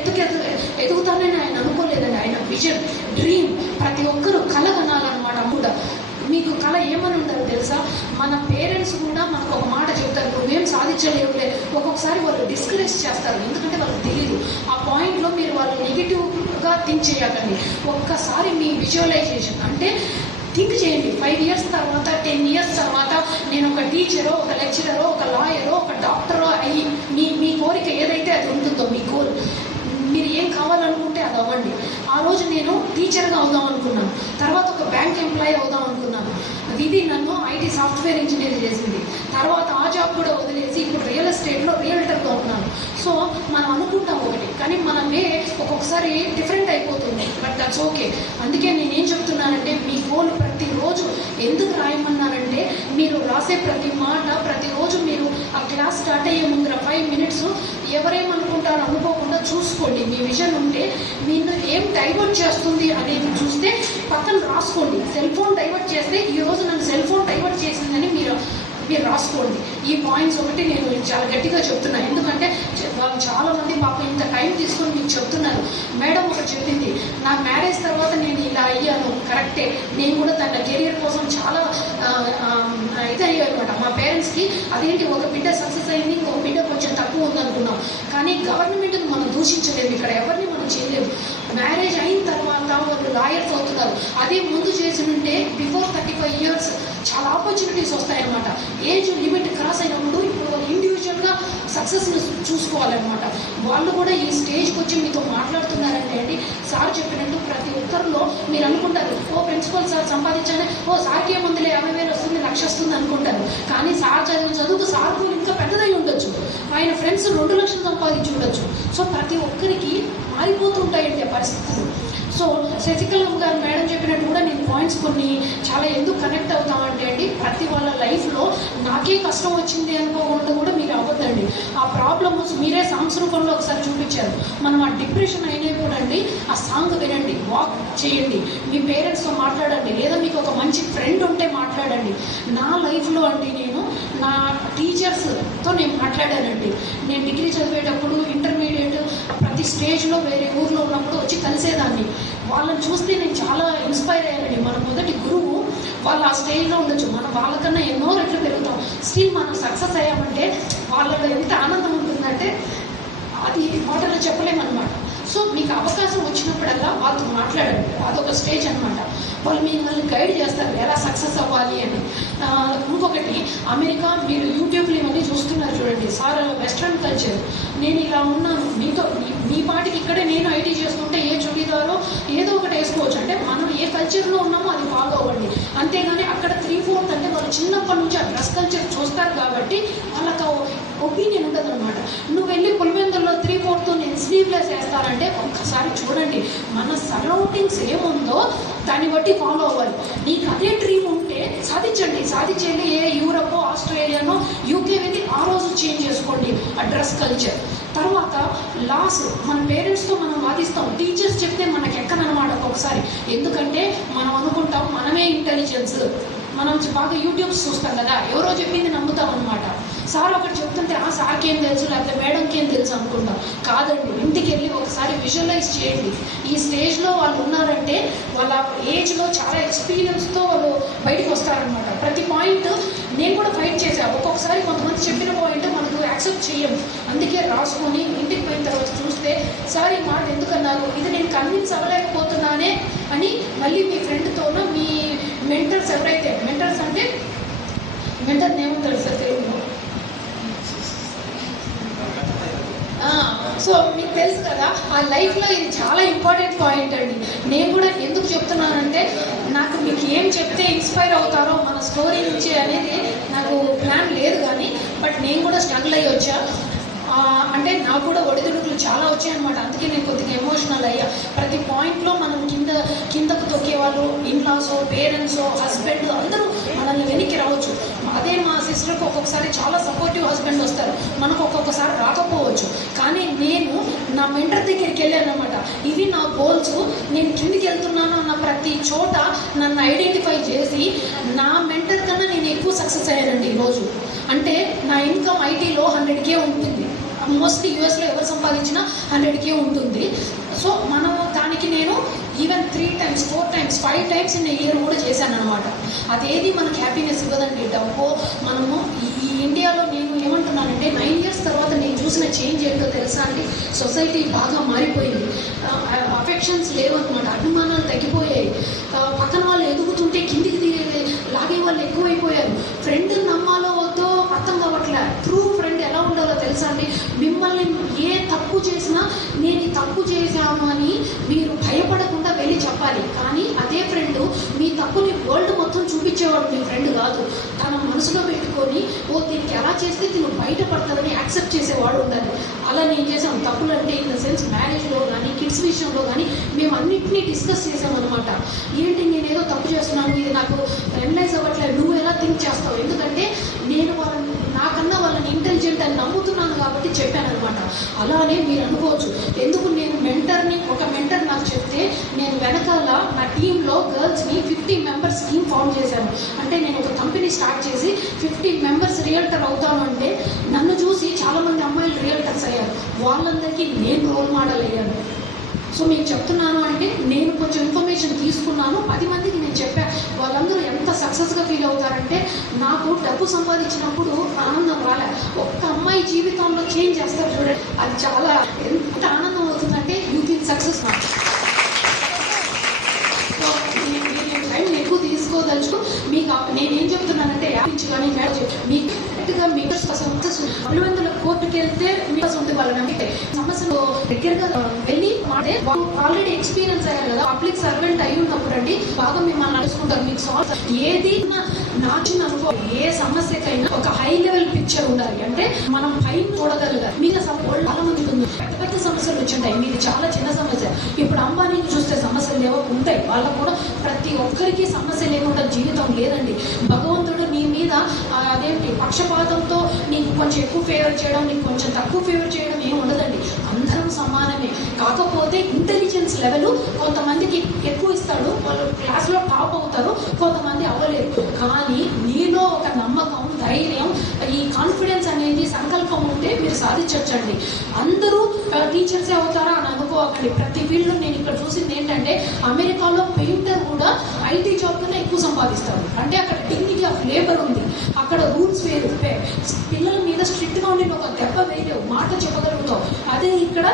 ఎదుగుతానని ఆయన అనుకోలేదండి. ఆయన విజన్, డ్రీమ్, ప్రతి ఒక్కరూ కళ కనాలన్నమాట. కూడా మీకు కళ ఏమని ఉండాలో తెలుసా? మన పేరెంట్స్ కూడా మనకు ఒక మాట చెప్తారు, నువ్వేం సాధించలేవులే. ఒక్కొక్కసారి వాళ్ళు డిస్కరేజ్ చేస్తారు, ఎందుకంటే వాళ్ళకి తెలియదు. ఆ పాయింట్లో మీరు వాళ్ళు నెగిటివ్గా థింక్ చేయకండి. ఒక్కసారి మీ విజువలైజేషన్ అంటే థింక్ చేయండి. 5 years తర్వాత, 10 years తర్వాత నేను ఒక టీచరో, ఒక లెక్చరరో, ఒక లాయరో, ఒక డాక్టరో అయ్యి మీ కోరిక ఏదైతే అది ఉంటుందో, మీ గోల్, మీరు ఏం కావాలనుకుంటే అది అవ్వండి. ఆ రోజు నేను టీచర్గా అవుదాం అనుకున్నాను, తర్వాత ఒక బ్యాంక్ ఎంప్లాయీ అవుదాం అనుకున్నాను. విధి నన్ను ఐటీ సాఫ్ట్వేర్ ఇంజనీర్ చేసింది. తర్వాత ఆ జాబ్ కూడా వదిలేసి ఇప్పుడు రియల్ ఎస్టేట్లో రియల్టర్గా ఉన్నాను. సో మనం అనుకుంటాం ఒకటి, కానీ మన వే ఒక్కొక్కసారి డిఫరెంట్ అయిపోతుంది. But that's okay. అందుకే నేనేం చెప్తున్నానంటే మీ గోల్ ప్రతిరోజు ఎందుకు రాయమన్నానంటే, మీరు రాసే ప్రతి మాట ప్రతిరోజు మీరు ఆ క్లాస్ స్టార్ట్ అయ్యే ముందర 5 minutes ఎవరేమనుకుంటారో అనుకోకుండా చూసుకోండి. మీ విజన్ ఉంటే మీరు ఏం డైవర్ట్ చేస్తుంది అనేది చూస్తే పక్కన రాసుకోండి. సెల్ ఫోన్ డైవర్ట్ చేస్తే ఈరోజు నన్ను సెల్ ఫోన్ డైవర్ట్ చేసిందని మీరు రాసుకోండి. ఈ పాయింట్స్ ఒకటి నేను చాలా గట్టిగా చెప్తున్నాను. ఎందుకంటే వాళ్ళు చాలామంది పాపం ఇంత టైం తీసుకొని మీకు చెప్తున్నారు. మేడం ఒకటి చెప్పింది, నా మ్యారేజ్ తర్వాత నేను ఇలా అయ్యాను, కరెక్టే. నేను కూడా తన కెరియర్ కోసం చాలా ఇది అయ్యానమాట. మా పేరెంట్స్కి అదేంటి, ఒక బిడ్డ సక్సెస్ అయింది, ఇంకొక బిడ్డ కొంచెం తక్కువ ఉందనుకున్నాం. కానీ గవర్నమెంట్ని మనం దూషించలేము, ఇక్కడ ఎవరిని మనం చేయలేము. మ్యారేజ్ అయిన తర్వాత వాళ్ళు లాయర్స్ అవుతున్నారు. అదే ముందు చేసి ఉంటే బిఫోర్ 35 years చాలా ఆపర్చునిటీస్ వస్తాయన్నమాట. ఏజ్ లిమిట్ క్రాస్ అయినప్పుడు ఇప్పుడు వాళ్ళు ఇండివిజువల్గా సక్సెస్ని చూసుకోవాలన్నమాట. వాళ్ళు కూడా ఈ స్టేజ్కి వచ్చి మీతో మాట్లాడుతున్నారంటే అండి, సార్ చెప్పినట్టు ప్రతి ఒక్కరిలో మీరు అనుకుంటారు, ఓ ప్రిన్సిపల్ సార్ సంపాదించానే, ఓ సార్కి ఏముందిలే 50,000 వస్తుంది, 1,00,000 వస్తుంది అనుకుంటారు. కానీ సార్ చదివిన చదువుకు సార్ కూడా ఇంకా పెద్దదై ఉండొచ్చు, ఆయన ఫ్రెండ్స్ 2 లక్షలు సంపాదించి ఉండొచ్చు. సో ప్రతి ఒక్కరికి మారిపోతుంటాయండి ఆ పరిస్థితులు. సో శశికళ గారు మేడం చెప్పినట్టు కూడా నేను పాయింట్స్ కొన్ని చాలా ఎందుకు కనెక్ట్ అవుతామంటే అండి, ప్రతి వాళ్ళ లైఫ్లో నాకే కష్టం వచ్చింది అనుకోకుండా కూడా మీరు అవ్వద్దండి. ఆ ప్రాబ్లమ్స్ మీరే సాంగ్స్ రూపంలో ఒకసారి చూపించారు. మనం ఆ డిప్రెషన్ అయినప్పుడు అండి ఆ సాంగ్ వినండి, వాక్ చేయండి, మీ పేరెంట్స్తో మాట్లాడండి, లేదా మీకు ఒక మంచి ఫ్రెండ్ ఉంటే మాట్లాడండి. నా లైఫ్లో అండి నేను నా టీచర్స్తో నేను మాట్లాడానండి. నేను డిగ్రీ చదివేటప్పుడు, ఇంటర్మీడియట్ ప్రతి స్టేజ్లో వేరే ఊర్లో ఉన్నప్పుడు వచ్చి కలిసేదాన్ని. వాళ్ళని చూస్తే నేను చాలా ఇన్స్పైర్ అయ్యానండి. మన మొదటి గురువు వాళ్ళు ఆ స్టేజ్లో ఉండొచ్చు, మనం వాళ్ళకన్నా ఎన్నో రెట్లు పెరుగుతాం. స్టిల్ మనం సక్సెస్ అయ్యామంటే వాళ్ళలో ఎంత ఆనందం ఉంటుందంటే అది మాటలో చెప్పలేమన్నమాట. సో మీకు అవకాశం వచ్చినప్పుడల్లా వాళ్ళతో మాట్లాడండి, అదొక స్టేజ్ అనమాట. వాళ్ళు మిమ్మల్ని గైడ్ చేస్తారు ఎలా సక్సెస్ అవ్వాలి అని. ఇంకొకటి, అమెరికా మీరు యూట్యూబ్లో ఇవన్నీ చూస్తున్నారు చూడండి, సార్ వెస్ట్రన్ కల్చర్. నేను ఇలా ఉన్నాను, మీతో మీ పాటికి ఇక్కడే నేను ఐటీ చేసుకుంటే ఏ చుడీదారో ఏదో ఒకటి వేసుకోవచ్చు. అంటే మనం ఏ కల్చర్లో ఉన్నామో అది ఫాలో అవ్వండి. అంతేగాని అక్కడ 3/4 అంటే వాళ్ళు చిన్నప్పటి నుంచి ఆ డ్రెస్ కల్చర్ చూస్తారు కాబట్టి వాళ్ళతో ఒపీనియన్ ఉంటుంది అనమాట. నువ్వు వెళ్ళి పులివెందుల్లో 3/4 నేను స్లీవ్లెస్ వేస్తానంటే ఒక్కసారి చూడండి మన సరౌండింగ్స్ ఏముందో దాన్ని బట్టి ఫాలో అవ్వాలి. నీకు అదే డ్రీమ్ ఉంటే సాధించండి. ఏ యూరప్, ఆస్ట్రేలియానో, యూకే వెళ్ళి ఆ రోజు చేంజ్ చేసుకోండి ఆ డ్రెస్ కల్చర్. తర్వాత లాస్, మన పేరెంట్స్తో మనం వాదిస్తాం, టీచర్స్ చెప్తే మనకి ఎక్కనమాట ఒక్కొక్కసారి. ఎందుకంటే మనం అనుకుంటాం మనమే ఇంటెలిజెన్స్. మనం బాగా యూట్యూబ్స్ చూస్తాం కదా, ఎవరో చెప్పింది నమ్ముతాం అనమాట. సార్ ఒకటి చెప్తుంటే ఆ సార్కి ఏం తెలుసు, లేకపోతే మేడంకి ఏం తెలుసు అనుకుంటాం. కాదండి, ఇంటికి వెళ్ళి ఒకసారి విజువలైజ్ చేయండి. ఈ స్టేజ్లో వాళ్ళు ఉన్నారంటే వాళ్ళ ఏజ్లో చాలా ఎక్స్పీరియన్స్తో వాళ్ళు బయటకు వస్తారనమాట. ప్రతి పాయింట్ నేను కూడా ఫైట్ చేశాను. ఒక్కొక్కసారి కొంతమంది చెప్పిన పాయింట్ మనకు యాక్సెప్ట్ చేయం. అందుకే రాసుకొని ఇంటికి పోయిన తర్వాత చూస్తే సార్ ఈ మాట ఎందుకన్నారు, ఇది నేను కన్విన్స్ అవ్వలేకపోతున్నానే అని మళ్ళీ మీ ఫ్రెండ్తోనూ మీ మెంటర్స్ ఎవరైతే మెంటర్స్ అంటే మెంటర్ ఏమంటారు సార్ తెలుగులో? సో మీకు తెలుసు కదా, ఆ లైఫ్లో ఇది చాలా ఇంపార్టెంట్ పాయింట్ అండి. నేను కూడా ఎందుకు చెప్తున్నానంటే నాకు మీకు ఏం చెప్తే ఇన్స్పైర్ అవుతారో మన స్టోరీ నుంచి అనేది నాకు ప్లాన్ లేదు, కానీ బట్ నేను కూడా స్ట్రగుల్ అయ్యి వచ్చా. అంటే నాకు కూడా ఒడిదుడుకులు చాలా వచ్చాయన్నమాట. అందుకే నేను కొద్దిగా ఎమోషనల్ అయ్యా. ప్రతి పాయింట్లో మనం కిందకు తొక్కేవాళ్ళు, ఇన్లాస్, పేరెంట్స్, హస్బెండ్ అందరూ మనల్ని వెనక్కి రావచ్చు. అదే మా సిస్టర్కి ఒక్కొక్కసారి చాలా సపోర్టివ్ హస్బెండ్ వస్తారు, మనకు ఒక్కొక్కసారి రాకపోవచ్చు. కానీ నేను నా మెంటర్ దగ్గరికి వెళ్ళాను అనమాట. ఇవి నా గోల్స్, నేను కిందికి వెళ్తున్నాను అన్న ప్రతి చోట నన్ను ఐడెంటిఫై చేసి నా మెంటర్ కన్నా నేను ఎక్కువ సక్సెస్ అయ్యానండి ఈరోజు. అంటే నా ఇన్కమ్ ఐటీలో 100K ఉంటుంది, మోస్ట్లీ యూఎస్లో ఎవరు సంపాదించినా 100K ఉంటుంది. సో మనము దానికి నేను even 3 times 4 times 5 times in year కూడా చేశాను అనమాట. అదేది మనకు హ్యాపీనెస్ ఇవ్వదండి డబ్బు. మనము ఈ ఇండియాలో నేను ఏమంటున్నానంటే 9 years తర్వాత నేను చూసిన చేంజ్ ఏంటో తెలుసా అండి? సొసైటీ బాగా మారిపోయింది. అఫెక్షన్స్ లేవు అనమాట, అభిమానాలు తగ్గిపోయాయి. పక్కన వాళ్ళు ఎదుగుతుంటే కిందికి లాగే వాళ్ళు ఎక్కువైపోయారు. ఫ్రెండ్ నమ్మాలో వద్దో అర్థం కావట్లే. ట్రూ ఫ్రెండ్ ఎలా ఉండాలో తెలుసా అండి? మిమ్మల్ని ఏ తప్పు చేసినా నేను ఈ తప్పు చేశాను అని మీరు భయపడకుండా వెళ్ళి చెప్పాలి. కానీ అదే ఫ్రెండ్ మీ తప్పుని వరల్డ్ మొత్తం చూపించేవాడు మీ ఫ్రెండ్ కాదు. తన మనసులో పెట్టుకొని దీనికి ఎలా చేస్తే తిను బయటపడతారని యాక్సెప్ట్ చేసేవాడు ఉండాలి. అలా నేను చేశాను. తప్పులు అంటే ఇన్ ద సెన్స్ మ్యారేజ్లో కానీ కిడ్స్ విషయంలో కానీ మేము అన్నింటినీ డిస్కస్ చేసామన్నమాట. ఏంటి నేనేదో తప్పు చేస్తున్నాను, ఇది నాకు రియలైజ్ అవ్వట్లేదు, నువ్వు ఎలా థింక్ చేస్తావు? ఎందుకంటే నేను నాకన్నా వాళ్ళని ఇంటెలిజెంట్ అని నమ్ముతున్నాను కాబట్టి చెప్పాను అనమాట. అలానే మీరు అనుకోవచ్చు, ఎందుకు నేను ఒక మెంటర్ నాకు చెప్తే నేను వెనకాల నా టీంలో గర్ల్స్ని 50 members టీమ్ ఫామ్ చేశాను. అంటే నేను ఒక కంపెనీ స్టార్ట్ చేసి 50 members రియల్టర్ అవుతాను అంటే నన్ను చూసి చాలామంది అమ్మాయిలు రియల్టర్స్ అయ్యారు. వాళ్ళందరికీ నేను రోల్ మోడల్ అయ్యాను. సో మీకు చెప్తున్నాను అంటే నేను కొంచెం ఇన్ఫర్మేషన్ తీసుకున్నాను, 10 మందికి నేను చెప్పాను. వాళ్ళందరూ ఎంత సక్సెస్గా ఫీల్ అవుతారంటే నాకు డబ్బు సంపాదించినప్పుడు ఆనందం రాలే. ఒక్క అమ్మాయి జీవితంలో చేంజ్ చేస్తారు చూడండి, అది చాలా ఎంత ఆనందం అవుతుందంటే యూ ఫీల్ సక్సెస్. టైం ఎక్కువ తీసుకోదలుచు మీకు నేనేం చెప్తున్నానంటే యాపించి కానీ మీకు కరెక్ట్గా మీకు అభివంతుల కోర్టుకి వెళ్తే మీకు ఉంటే వాళ్ళని సమస్యలు దగ్గరగా వెళ్ళి మాడే వాళ్ళు ఆల్రెడీ ఎక్స్పీరియన్స్ అయ్యారు కదా. పబ్లిక్ సర్వెంట్ అయి ఉన్నప్పుడు అండి బాగా మిమ్మల్ని నడుచుకుంటారు. మీకు సాల్వ్ ఏది నాచిన అనుభవం, ఏ సమస్యకైనా ఒక హై లెవెల్ పిక్చర్ ఉండాలి. అంటే మనం పైన చూడగలగాలి. మీకు చాలా మంది ఉంది పెద్ద పెద్ద సమస్యలు వచ్చింటాయి, మీది చాలా చిన్న సమస్య. ఇప్పుడు అంబానీకి చూస్తే సమస్యలు లేవో ఉంటాయి, వాళ్ళకు కూడా ప్రతి ఒక్కరికి సమస్య లేకుండా జీవితం లేదండి. భగవంతుడు నీ మీద అదేంటి పక్షపాతంతో నీకు కొంచెం ఎక్కువ ఫేవర్ చేయడం, నీకు కొంచెం తక్కువ ఫేవర్ చేయడం ఏమి ఉండదండి. అందరం సమానమే. కాకపోతే ఇంటెలిజెన్స్ లెవెల్ కొంతమందికి ఎక్కువ ఇస్తాడు, వాళ్ళు క్లాస్లో టాప్ అవుతారు, కొంతమంది అవ్వలేరు. కానీ నీలో ఒక నమ్మకం, ధైర్యం, ఈ కాన్ఫిడెన్స్ అనేది సంకల్పం ఉంటే మీరు సాధించవచ్చండి. అందరూ టీచర్సే అవుతారా అని అనుకోకండి. ప్రతి ఫీల్డ్లో నేను ఇక్కడ చూసింది ఏంటంటే అమెరికాలో పెయింటర్ కూడా ఐటీ జాబ్ కన్నా ఎక్కువ సంపాదిస్తారు. అంటే అక్కడ డిగ్నిటీ ఆఫ్ లేబర్ ఉంది, అక్కడ రూల్స్ వేరు. పిల్లల మీద స్ట్రిక్ట్గా ఉండి ఒక దెబ్బ వేయలేవు, మాట చెప్పగలుగుతావు. అదే ఇక్కడ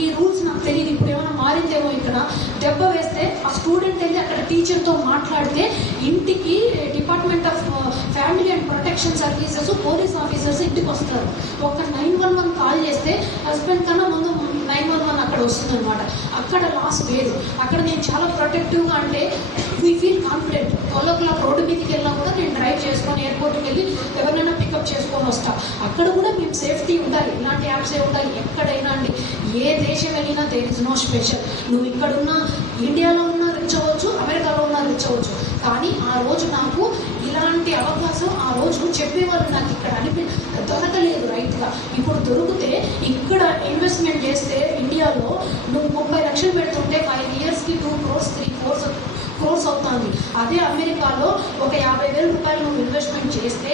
ఈ రూల్స్ నాకు తెలియదు, ఇప్పుడు ఏమైనా మారిందేమో. ఇక్కడ దెబ్బ వేస్తే ఆ స్టూడెంట్ వెళ్ళి అక్కడ టీచర్తో మాట్లాడితే ఇంటికి department of family and protection services police officers ఇంటికి వస్తారు. ఒక 911 కాల్ చేస్తే హస్బెండ్ కన్నా ముందు 911 అక్కడ వస్తుంది అనమాట. అక్కడ లాస్ వేరు. అక్కడ నేను చాలా ప్రొటెక్టివ్గా, అంటే we feel confident. 12 o'clock road మీదకి వెళ్ళినా కూడా నేను డ్రైవ్ చేసుకొని ఎయిర్పోర్ట్కి వెళ్ళి ఎవరినైనా పికప్ చేసుకొని వస్తా. అక్కడ కూడా మేము సేఫ్టీ ఉండాలి, ఇలాంటి యాప్సే ఉండాలి. ఎక్కడైనా అండి, ఏ దేశం వెళ్ళినా దేర్ ఇస్ నో స్పెషల్. నువ్వు ఇక్కడున్నా ఇండియాలో ఉన్నా రిచ్ అవ్వచ్చు, అమెరికాలో ఉన్నా రిచ్ అవ్వచ్చు. కానీ ఆ రోజు నాకు ఇలాంటి అవకాశం ఆ రోజు చెప్పేవాళ్ళు నాకు ఇక్కడ దొరకలేదు రైట్గా. ఇప్పుడు దొరికితే ఇక్కడ ఇన్వెస్ట్మెంట్ చేస్తే ఇండియాలో నువ్వు 30 లక్షలు పెడుతుంటే 5 yearsకి 2 crores 3 crores అవుతుంది. అదే అమెరికాలో ఒక 50,000 రూపాయలు నువ్వు ఇన్వెస్ట్మెంట్ చేస్తే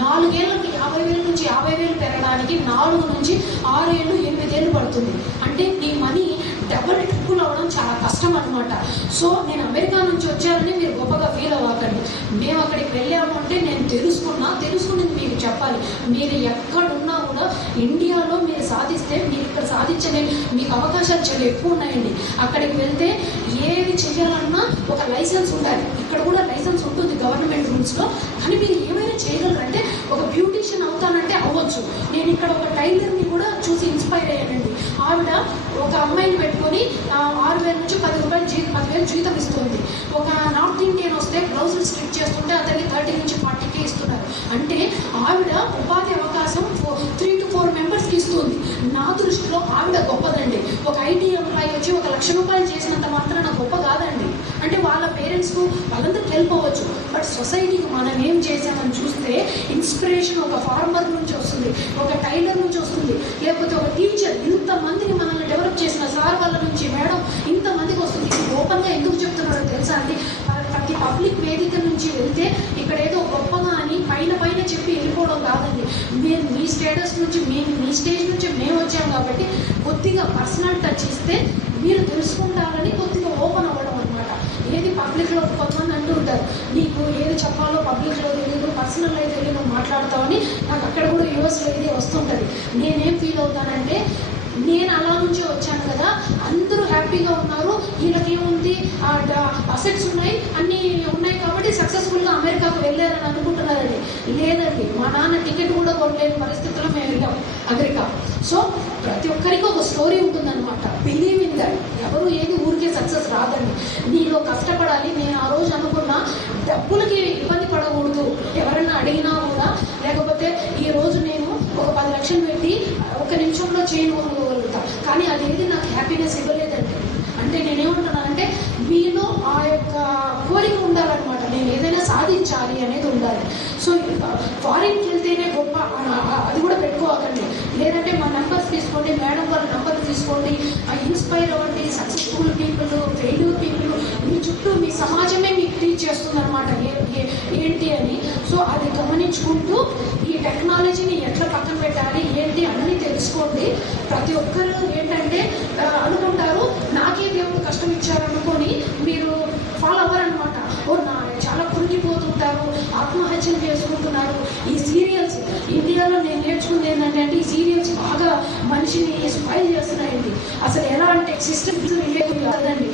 4 ఏళ్ళకి 50,000 నుంచి 50,000 పెరగడానికి 4 నుంచి 6 ఏళ్ళు 8 ఏళ్ళు పడుతుంది. అంటే నీ మనీ డబుల్ ట్రిపుల్ అవ్వడం చాలా కష్టం అనమాట. సో నేను అమెరికా నుంచి వచ్చానని మీరు గొప్పగా ఫీల్ అవ్వకండి. మేము అక్కడికి వెళ్ళాము అంటే నేను తెలుసుకున్నది మీకు చెప్పాలి. మీరు ఎక్కడున్నా కూడా ఇండియాలో మీరు సాధిస్తే మీరు ఇక్కడ సాధించలే, మీకు అవకాశాలు చాలా ఎక్కువ ఉన్నాయండి. అక్కడికి వెళ్తే ఏది చేయాలన్నా ఒక లైసెన్స్ ఉండాలి. ఇక్కడ కూడా లైసెన్స్ ఉంటుంది గవర్నమెంట్ రూల్స్లో. కానీ మీరు ఏమైనా చేయగలరంటే ఒక బ్యూటీషియన్ అవుతానంటే అవ్వచ్చు. నేను ఇక్కడ ఒక టైలర్ని కూడా చూసి ఇన్స్పైర్ అయ్యానండి. ఆవిడ ఒక అమ్మాయిని పెట్టుకొని 6,000 నుంచి 10,000 జీతం ఇస్తుంది. ఒక నార్త్ ఇండియన్ వస్తే బ్లౌజులు స్టిచ్ చేస్తుంటే అతనికి 30 నుంచి 40K ఇస్తున్నారు. అంటే ఆవిడ ఉపాధి అవకాశం 3 to 4 మెంబర్స్కి ఇస్తుంది. నా దృష్టిలో ఆవిడ గొప్పదండి. ఒక ఐటీ ఎంప్లాయీ వచ్చి 1,00,000 రూపాయలు చేసినంత మాత్రాన గొప్ప కాదండి. అంటే వాళ్ళ పేరెంట్స్కు వాళ్ళందరికీ వెళ్ళిపోవచ్చు. బట్ సొసైటీకి మనం ఏం చేసామని చూస్తే ఇన్స్పిరేషన్ ఒక ఫార్మర్ నుంచి వస్తుంది, ఒక టైలర్ నుంచి వస్తుంది, లేకపోతే ఒక టీచర్. ఇంతమందిని మనల్ని డెవలప్ చేసిన సార్ వాళ్ళ నుంచి మేడం ఇంతమందికి వస్తుంది. ఇది ఓపెన్గా ఎందుకు చెప్తున్నారో తెలుసా అండి? ప్రతి పబ్లిక్ వేదిక నుంచి వెళ్తే ఇక్కడ ఏదో గొప్పగా అని పైన చెప్పి వెళ్ళిపోవడం కాదండి. మీరు మీ స్టేటస్ నుంచి మీ స్టేజ్ నుంచి మేము వచ్చాం కాబట్టి కొద్దిగా పర్సనల్ టచ్ ఇస్తే మీరు తెలుసుకుంటారని కొద్దిగా ఓపెన్ అవ్వడం అనమాట. ఏది పబ్లిక్లో కొంతమంది అంటూ ఉంటారు, నీకు ఏది చెప్పాలో పబ్లిక్లో తెలియదు, పర్సనల్ అయితే తెలియదు మాట్లాడతామని. నాకు అక్కడ కూడా యూఎస్లో ఇదే వస్తుంటుంది. నేనేం ఫీల్ అవుతానంటే, నేను అలా నుంచి వచ్చాను కదా, అందరూ హ్యాపీగా ఉన్నారు, వీళ్ళకేముంది అసెట్స్ ఉన్నాయి, అన్నీ ఉన్నాయి కాబట్టి సక్సెస్ఫుల్గా అమెరికాకు వెళ్ళారని అనుకుంటున్నారండి. లేదండి, మా నాన్న టికెట్ కూడా కొనలేని పరిస్థితుల్లో మేము వెళ్ళాం అమెరికా. సో ప్రతి ఒక్కరికి ఒక స్టోరీ ఉంటుందన్నమాట. Believe in that. ఎవరు ఏది ఊరికే సక్సెస్ రాదండి. నీలో కష్టపడాలి. నేను ఆ రోజు అనుకున్నా, డబ్బులకి ఇబ్బంది పడకూడదు. ఎవరైనా అడిగినా కూడా, లేకపోతే ఈరోజు నేను ఒక 10 లక్షలు పెట్టి 1 నిమిషంలో చేయగలుగుతా, కానీ అదేది నాకు హ్యాపీనెస్ ఇవ్వలేదండి. అంటే నేనేమంటున్నానంటే, మీలో ఆ యొక్క కోరిక ఉండాలన్నమాట. నేను ఏదైనా సాధించాలి అనేది ఉండాలి. సో ఫారిన్కి వెళ్తేనే గొప్ప అది కూడా పెట్టుకోకండి. లేదంటే మా నెంబర్స్ తీసుకోండి, మేడం వాళ్ళ నెంబర్ తీసుకోండి, ఇన్స్పైర్ అవ్వండి. సక్సెస్ఫుల్ పీపుల్, ఫెయిల్యూర్ పీపుల్ మీ చుట్టూ మీ సమాజమే మీకు టీచ్ చేస్తుంది అనమాట ఏంటి అని. సో అది గమనించుకుంటూ ఈ టెక్నాలజీని ఎట్లా పక్కన పెట్టాలి ఏంటి అన్నీ తెలుసుకోండి. ప్రతి ఒక్కరు ఏంటంటే అనుకుంటారు, నాకే దేవుడు కష్టం ఇచ్చారనుకొని మీరు ఫాలో అవ్వరనమాట. చాలా కురిగిపోతుంటారు, ఆత్మహత్యలు చేసుకుంటున్నారు. ఈ సీరియల్స్ ఇండియాలో నేను నేర్చుకుంది ఏంటంటే ఈ సీరియల్స్ బాగా మనిషిని స్పాయిల్ చేస్తున్నాయండి. అసలు ఎలా అంటే సిస్టమ్స్ రిలేటివ్ కాదండి.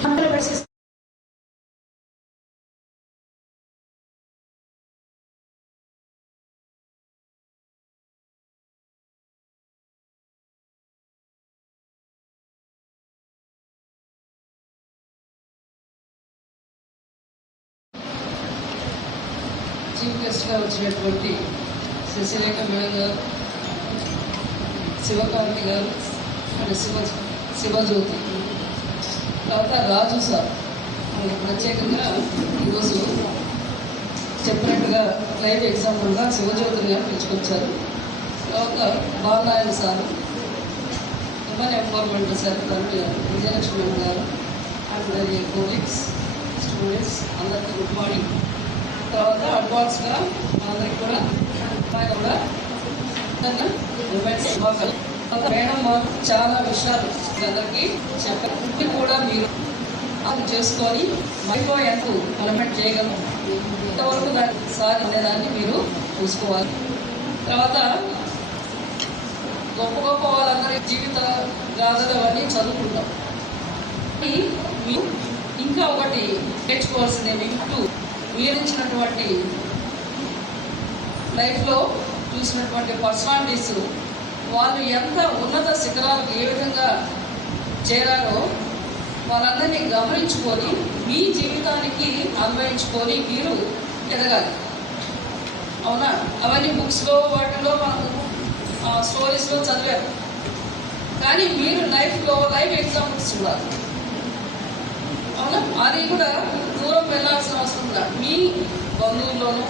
చీఫ్ గెస్ట్గా వచ్చినటువంటి శశిరేఖ మేడం గారు, శివకాంతి గారు, అండ్ శివజ్యోతి, తర్వాత రాజు సార్ ప్రత్యేకంగా ఈరోజు చెప్పినట్టుగా లైవ్ ఎగ్జాంపుల్గా శివజ్యోతి గారు పిలుచుకొచ్చారు. తర్వాత Balanarayana sir, women empowerment sir Vijayalakshmi గారు, అండ్ కోలీగ్స్, స్టూడెంట్స్ అందరికీ గుడ్ మార్నింగ్. తర్వాత అడ్వాన్స్గా అందరికి కూడా మేడం మాకు చాలా విషయాలు అందరికీ చెప్పి కూడా మీరు అది చేసుకొని మైకో ఎంత డెవలప్మెంట్ చేయగలం, ఇంతవరకు దాన్ని సార్ అనేదాన్ని మీరు చూసుకోవాలి. తర్వాత గొప్ప గొప్ప వాళ్ళందరి జీవిత గాథలు అవన్నీ చదువుకుంటాం. మీరు ఇంకా ఒకటి నేర్చుకోవాల్సిందే, మీకు వీరించినటువంటి లైఫ్లో చూసినటువంటి పర్సనాలిటీస్ వాళ్ళు ఎంత ఉన్నత శిఖరాలకు ఏ విధంగా చేరారో వాళ్ళందరినీ గమనించుకొని మీ జీవితానికి అన్వయించుకొని మీరు ఎదగాలి. అవునా? అవన్నీ బుక్స్లో వాటిలో మనకు స్టోరీస్లో చదివారు, కానీ మీరు లైఫ్లో లైవ్ ఎగ్జాంపుల్స్ చూడాలి. అవునా? అది కూడా దూరం వెళ్ళాల్సిన అవసరం ఉందా? మీ బంధువుల్లోనూ,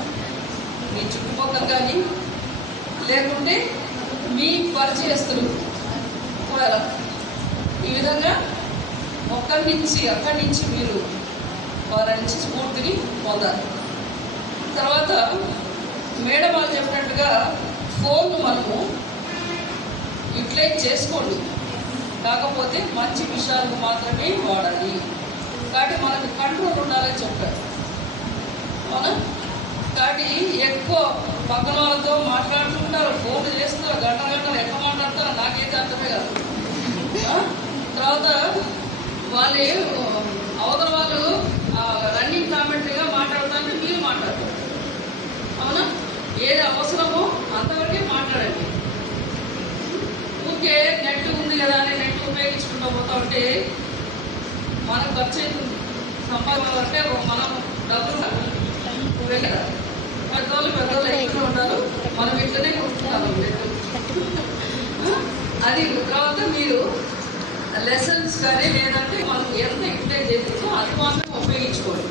మీ చుట్టుపక్కల కానీ, లేకుంటే మీ పరిచయస్తులు కూడా ఈ విధంగా అక్కడి నుంచి మీరు వారి నుంచి స్ఫూర్తిని పొందాలి. తర్వాత మేడం వాళ్ళు చెప్పినట్టుగా ఫోన్ను మనము యూటిలైజ్ చేసుకోండి, కాకపోతే మంచి విషయాలకు మాత్రమే వాడాలి. కాబట్టి మనకు కంట్రోల్ ఉండాలని చెప్పారు. అవునా? కాబట్టి ఎక్కువ పక్కన వాళ్ళతో మాట్లాడుతుంటారు, ఫోన్లు చేస్తున్నారు, గంటలు ఎట్లా మాట్లాడతారో నాకైతే అర్థమే కాదు. తర్వాత వాళ్ళు అవతల వాళ్ళు రన్నింగ్ కామెంటరీగా మాట్లాడతారంటే మీరు మాట్లాడతారు. అవునా? ఏది అవసరమో అంతవరకే మాట్లాడండి. ఊరికే నెట్ ఉంది కదా అని నెట్ ఉపయోగించుకుంటూ పోతా ఉంటే మనకు ఖర్చు అవుతుంది. సంపాదన వరకే మనం డబ్బులు కదా. పెద్దవాళ్ళు ఎక్కువ ఉంటారు, మనం ఇట్లనే కొట్టుకుంటాము. అది తర్వాత మీరు లెసన్స్ కానీ లేదంటే మనం ఎంత యూటిలైజ్ చేస్తుందో అది మాత్రం ఉపయోగించుకోండి.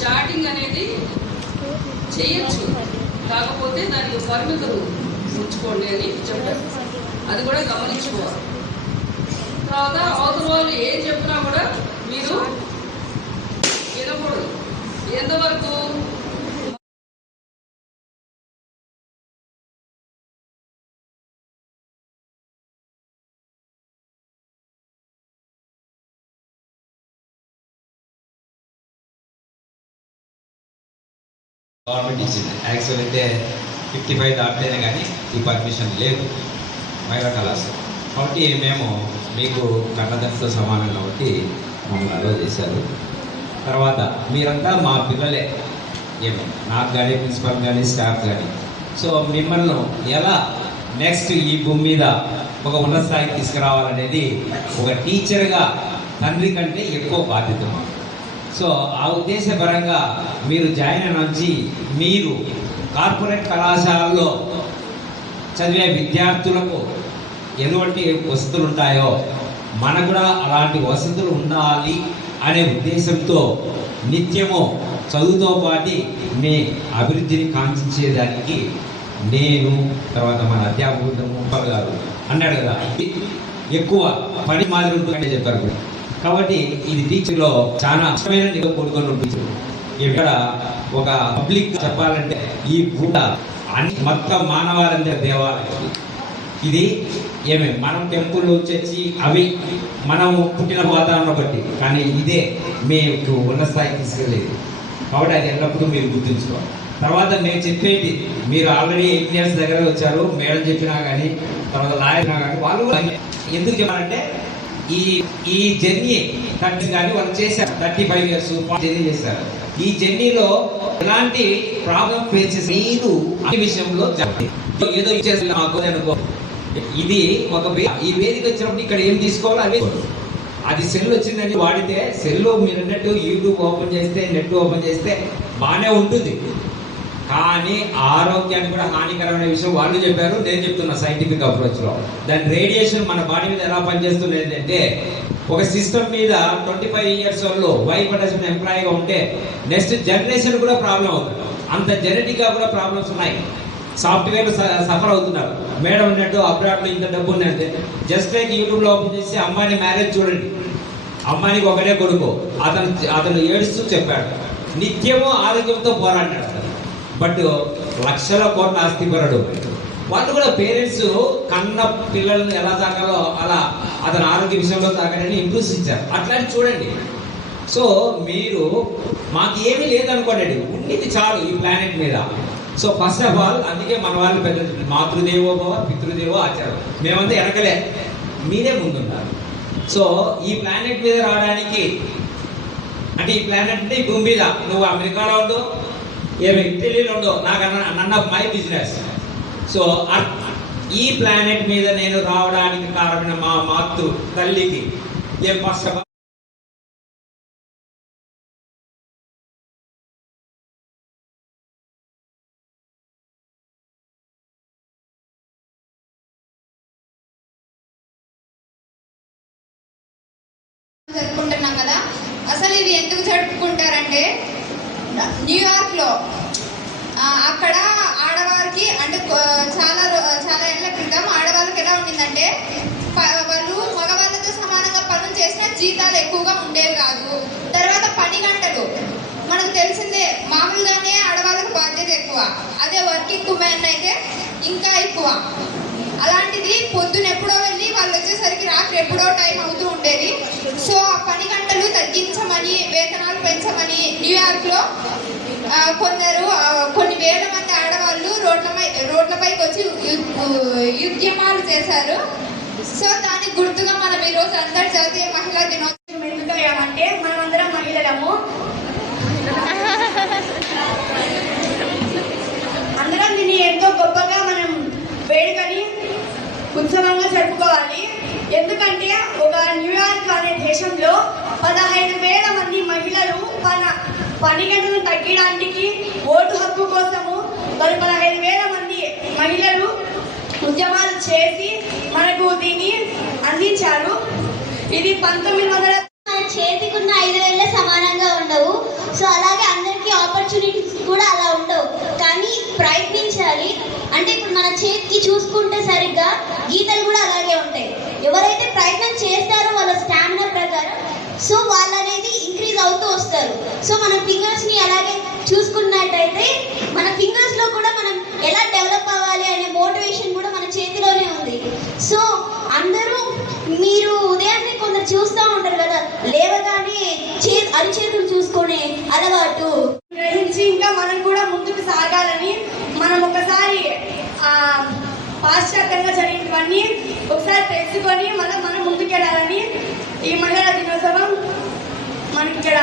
చాటింగ్ అనేది చేయొచ్చు, కాకపోతే దానికి పరిమితులు ఉంచుకోండి అని చెప్పారు. అది కూడా గమనించుకోవాలి. తర్వాత అవతల వాళ్ళు ఏం చెప్పినా కూడా మీరు వినకూడదు. ఎంతవరకు గవర్నమెంట్ ఇచ్చింది. యాక్చువల్ అయితే 55 దాటితేనే కానీ ఈ పర్మిషన్ లేదు మహిళా కళాశాల. కాబట్టి మేము మీకు కన్నదంతో సమానం కాబట్టి మమ్మల్ని అలో చేశారు. తర్వాత మీరంతా మా పిల్లలే, ఏమో నాకు కానీ ప్రిన్సిపల్ కానీ స్టాఫ్ కానీ. సో మిమ్మల్ని ఎలా నెక్స్ట్ ఈ భూమి మీద ఒక ఉన్నత స్థాయికి తీసుకురావాలనేది ఒక టీచర్గా తండ్రి కంటే ఎక్కువ బాధ్యత. సో ఆ ఉద్దేశపరంగా మీరు జాయిన్ అయిన నుంచి మీరు కార్పొరేట్ కళాశాలలో చదివే విద్యార్థులకు ఎటువంటి వసతులు ఉంటాయో మనకు కూడా అలాంటి వసతులు ఉండాలి అనే ఉద్దేశంతో నిత్యము చదువుతో పాటు మీ అభివృద్ధిని కాంక్షించేదానికి నేను, తర్వాత మన అధ్యాపకుడు ముప్పల్ గారు అన్నాడు కదా, ఎక్కువ పని మాదిరి ఉంటుందని చెప్పారు. కాబట్టి ఇది టీచర్లో చాలా ఇష్టమైన నిలవ కొడుకొని ఉంటుంది. ఇక్కడ ఒక పబ్లిక్ చెప్పాలంటే ఈ పూట అన్ని మొత్తం మానవాళందరి దేవాలయం ఇది. మనం టెంపుల్ చర్చి అవి మనం పుట్టిన వాతావరణం బట్టి, కానీ ఇదే మీకు ఉన్న స్థాయికి తీసుకెళ్ళేది. కాబట్టి అది ఎల్లప్పుడూ మీరు గుర్తుంచుకోవాలి. తర్వాత మేము చెప్పేది, మీరు ఆల్రెడీ 8 years దగ్గర వచ్చారు, మేడం చెప్పినా కానీ తర్వాత లాయర్ కానీ వాళ్ళు ఎందుకు చెప్పారంటే ఈ జర్నీ 30 కానీ వాళ్ళు చేశారు, 35 years జర్నీ చేశారు. ఈ జర్నీలో ఎలాంటి ప్రాబ్లం ఫేస్ చేసి మీరు అన్ని విషయంలో ఏదో ఇచ్చేసి మాకు అనుకో. ఇది ఒక ఈ వేదిక వచ్చినప్పుడు ఇక్కడ ఏం తీసుకోవాలో అవే. అది సెల్ వచ్చిందని వాడితే సెల్లో మీరు అన్నట్టు యూట్యూబ్ ఓపెన్ చేస్తే, నెట్ ఓపెన్ చేస్తే బాగానే ఉంటుంది, కానీ ఆరోగ్యానికి కూడా హానికరమైన విషయం వాళ్ళు చెప్పారు, నేను చెప్తున్నా సైంటిఫిక్ అప్రోచ్లో. దాని రేడియేషన్ మన బాడీ మీద ఎలా పనిచేస్తుంది అంటే, ఒక సిస్టమ్ మీద 25 years వాళ్ళు వైఫ్ అటాచ్మెంట్ ఎంప్లాయీగా ఉంటే నెక్స్ట్ జనరేషన్ కూడా ప్రాబ్లం అవుతుంది. అంత జెనెటిక్గా కూడా ప్రాబ్లమ్స్ ఉన్నాయి. సాఫ్ట్వేర్ సఫర్ అవుతున్నారు. మేడం అన్నట్టు అబ్రాడ్లో ఇంత డబ్బు ఉన్నట్టే. జస్ట్ లైక్ యూట్యూబ్లో ఓపెన్ చేసి అమ్మాయిని మ్యారేజ్ చూడండి. అమ్మాయికి ఒకటే కొడుకు, అతను ఏడుస్తూ చెప్పాడు, నిత్యము ఆరోగ్యంతో పోరాడినాడు. బట్ లక్షల కోట్ల ఆస్తిపరుడు. వాళ్ళు కూడా పేరెంట్స్ కన్న పిల్లల్ని ఎలా తాకాలో అలా అతని ఆరోగ్య విషయంలో తాకాలని ఇంప్రూవ్స్ ఇచ్చారు. అట్లాంటి చూడండి. సో మీరు మాకు ఏమీ లేదనుకోండి, ఉన్నది చాలు ఈ ప్లానెట్ మీద. సో ఫస్ట్ ఆఫ్ ఆల్ అందుకే మన వాళ్ళు పెద్ద మాతృదేవో భవ పితృదేవో ఆచారం. మేమంతా వెనకలే, మీరే ముందున్నారు. సో ఈ ప్లానెట్ మీద రావడానికి అంటే ఈ ప్లానెట్ అంటే ఈ భూమి మీద నువ్వు అమెరికాలో ఉండవు, ఏమి ఇటలీలో ఉండవు, నాకు none of my business. So ఈ ప్లానెట్ మీద నేను రావడానికి కారణమైన మా మాతృ తల్లికి ఏం ఫస్ట్ ఆఫ్ ఆల్ జరుపుకుంటున్నాం కదా. అసలు ఇది ఎందుకు జరుపుకుంటారంటే న్యూయార్క్లో అక్కడ ఆడవారికి అంటే చాలా ఏళ్ల క్రితం ఆడవాళ్ళకి ఎలా ఉండిందంటే వాళ్ళు మగవాళ్ళతో సమానంగా పనులు చేసిన జీతాలు ఎక్కువగా ఉండేవి కాదు. తర్వాత పని గంటలు మనకు తెలిసిందే, మామూలుగానే ఆడవాళ్ళకు బాధ్యత ఎక్కువ, అదే వర్కింగ్ ఉమెన్ అయితే ఇంకా ఎక్కువ. అలాంటిది పొద్దున ఎప్పుడో వెళ్ళి వాళ్ళు వచ్చేసరికి రాత్రి ఎప్పుడో టైం అవుతూ ఉండేది. సో ఆ పని గంటలు తగ్గించమని, వేతనాలు పెంచమని న్యూయార్క్లో కొందరు రోడ్లపైకి వచ్చి ఉద్యమాలు చేశారు. సో దానికి గుర్తుగా మనం ఈరోజు అంతర్జాతీయ మహిళా దినోత్సవం ఎందుకు అయ్యామంటే మనమందరం మహిళలము. అందరం దీన్ని ఎంతో గొప్పగా మనం వేడుకని ఉత్సవంగా జరుపుకోవాలి. ఎందుకంటే ఒక న్యూయార్క్ అనే దేశంలో 15,000 మంది మహిళలు పని గంటలను తగ్గడానికి ఓటు హక్కు కోసము మరి 15,000 మంది మహిళలు ఉద్యమాలు చేసి మనకు దీన్ని అందించారు. ఇది 1900 మన చేతికున్న 5,000 సమానంగా ఉండవు. సో అలాగే అందరికీ ఆపర్చునిటీస్ కూడా అలా ఉండవు, కానీ ప్రయత్నించాలి. అంటే ఇప్పుడు మన చేతికి చూసుకుంటే సరిగ్గా గీతలు కూడా అలాగే ఉంటాయి. ఎవరైతే ప్రయత్నం చేస్తారో వాళ్ళ స్టామినా ప్రకారం సో వాళ్ళు అనేది ఇంక్రీజ్ అవుతూ వస్తారు. సో మన ఫింగర్స్ని అలాగే చూసుకున్నట్టయితే మన ఫింగర్స్లో కూడా మనం ఎలా డెవలప్ అవ్వాలి అనే మోటివేషన్ కూడా మన చేతిలోనే ఉంది. సో అందరూ మీరు ఉదయాన్నే కొందరు చూస్తూ ఉంటారు కదా, లేవగానే అరిచేతులు చూసుకునే అలవాటు గ్రహించి ఇంకా మనం కూడా ముందుకు సాగాలని, మనం ఒకసారి పాశ్చాత్యంగా జరిగినవన్నీ ఒకసారి తెలుసుకొని మనం ముందుకెళ్ళాలని ఈ మహిళా దినోత్సవం మనకి ఇక్కడ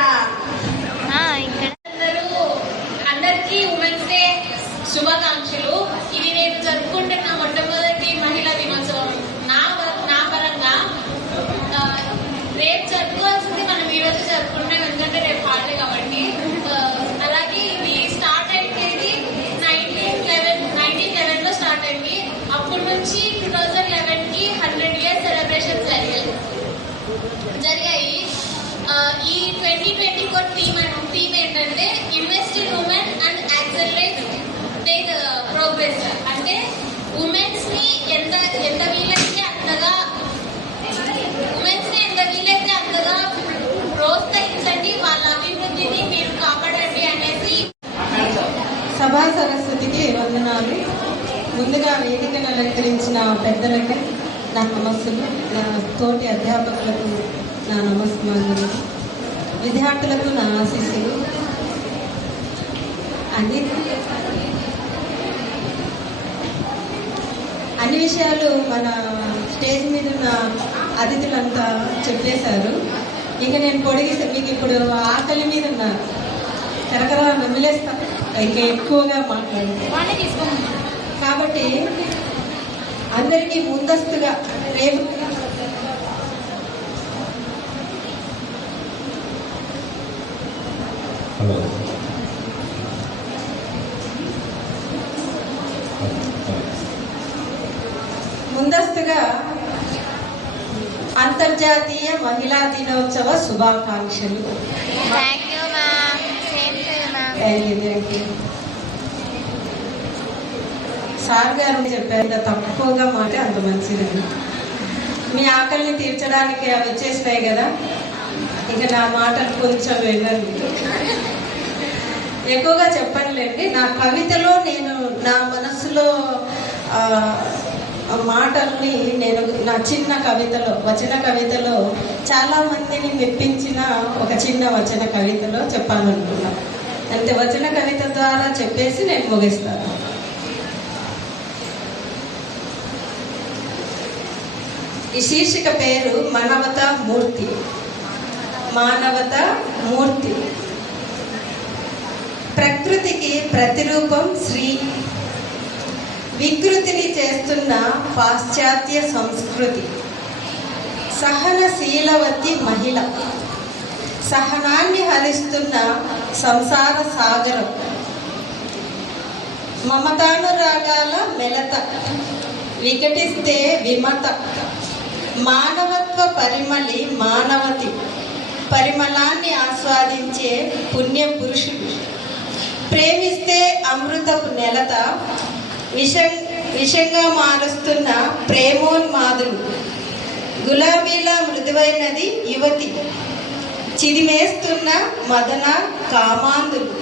అందరికీ ఉమెన్స్ డే శుభాకాంక్షలు. ఇది నేను జరుపుకుంటున్న మొట్టమొదటి మహిళా దినోత్సవం. నా పరంగా రేపు జరుపుకోవాల్సింది మనం ఈరోజు జరుపుకుంటాం, ఎందుకంటే రేపు హాలిడే కాబట్టి. అలాగే ఇది స్టార్ట్ అయ్యేది 1911లో స్టార్ట్ అయింది. అప్పటి నుంచి 2011కి 100 years సెలబ్రేషన్స్ జరిగాయి. ఈ 2024 థీమ్ ఏంటంటే invest in women and accelerate their progress. అంటే ఉమెన్స్ ని ఎంత వీలైతే అంతగా ప్రోత్సహించండి, వాళ్ళ అభివృద్ధిని మీరు కాపాడండి అనేసి. సభా సరస్వతికి వందనాలు. ముందుగా వేదికను అలంకరించిన పెద్దలకు నా నమస్సులు, నా తోటి అధ్యాపకులకు నా నమస్కారాలు, విద్యార్థులకు నా ఆశీస్సులు. అన్ని విషయాలు మన స్టేజ్ మీద ఉన్న అతిథులంతా చెప్పేశారు. ఇక నేను పొడిగిస్తే మీకు ఇప్పుడు ఆకలి మీద ఉన్నారు, కరకర నమిలేస్తాను, ఇంకా ఎక్కువగా మాట్లాడుతాను. కాబట్టి అందరికీ ముందస్తుగా రేపు ముందస్తుగా అంతర్జాతీయ మహిళా దినోత్సవ శుభాకాంక్షలు. సార్ గారు చెప్పారు, తక్కువగా మాట అంత మంచిదని. మీ ఆకలిని తీర్చడానికి అవి వచ్చేసినాయి కదా, ఇక నా మాటలు కొంచెం వినండి. ఎక్కువగా చెప్పనులేండి. నా కవితలో నేను నా మనసులో మాటల్ని నేను నా చిన్న కవితలో, వచన కవితలో చాలా మందిని మెప్పించిన ఒక చిన్న వచన కవితలో చెప్పాలనుకున్నాను. అంతే, వచన కవిత ద్వారా చెప్పేసి నేను ముగిస్తాను. ఈ శీర్షిక పేరు మానవత మూర్తి. మానవత మూర్తి. ప్రకృతికి ప్రతిరూపం స్త్రీ. వికృతిని చేస్తున్న పాశ్చాత్య సంస్కృతి. సహనశీలవతి మహిళ. సహనాన్ని హరిస్తున్న సంసార సాగరం. మమతానురాగాల మెలత. వికటిస్తే విమత. మానవత్వ పరిమళి మానవతి. పరిమళాన్ని ఆస్వాదించే పుణ్య పురుషుడు. ప్రేమిస్తే అమృతపు నెలత. విషంగా మారుస్తున్న ప్రేమోన్మాదులు. గులాబీల మృదువైనది యువతి. చిదిమేస్తున్న మదన కామాంధులు.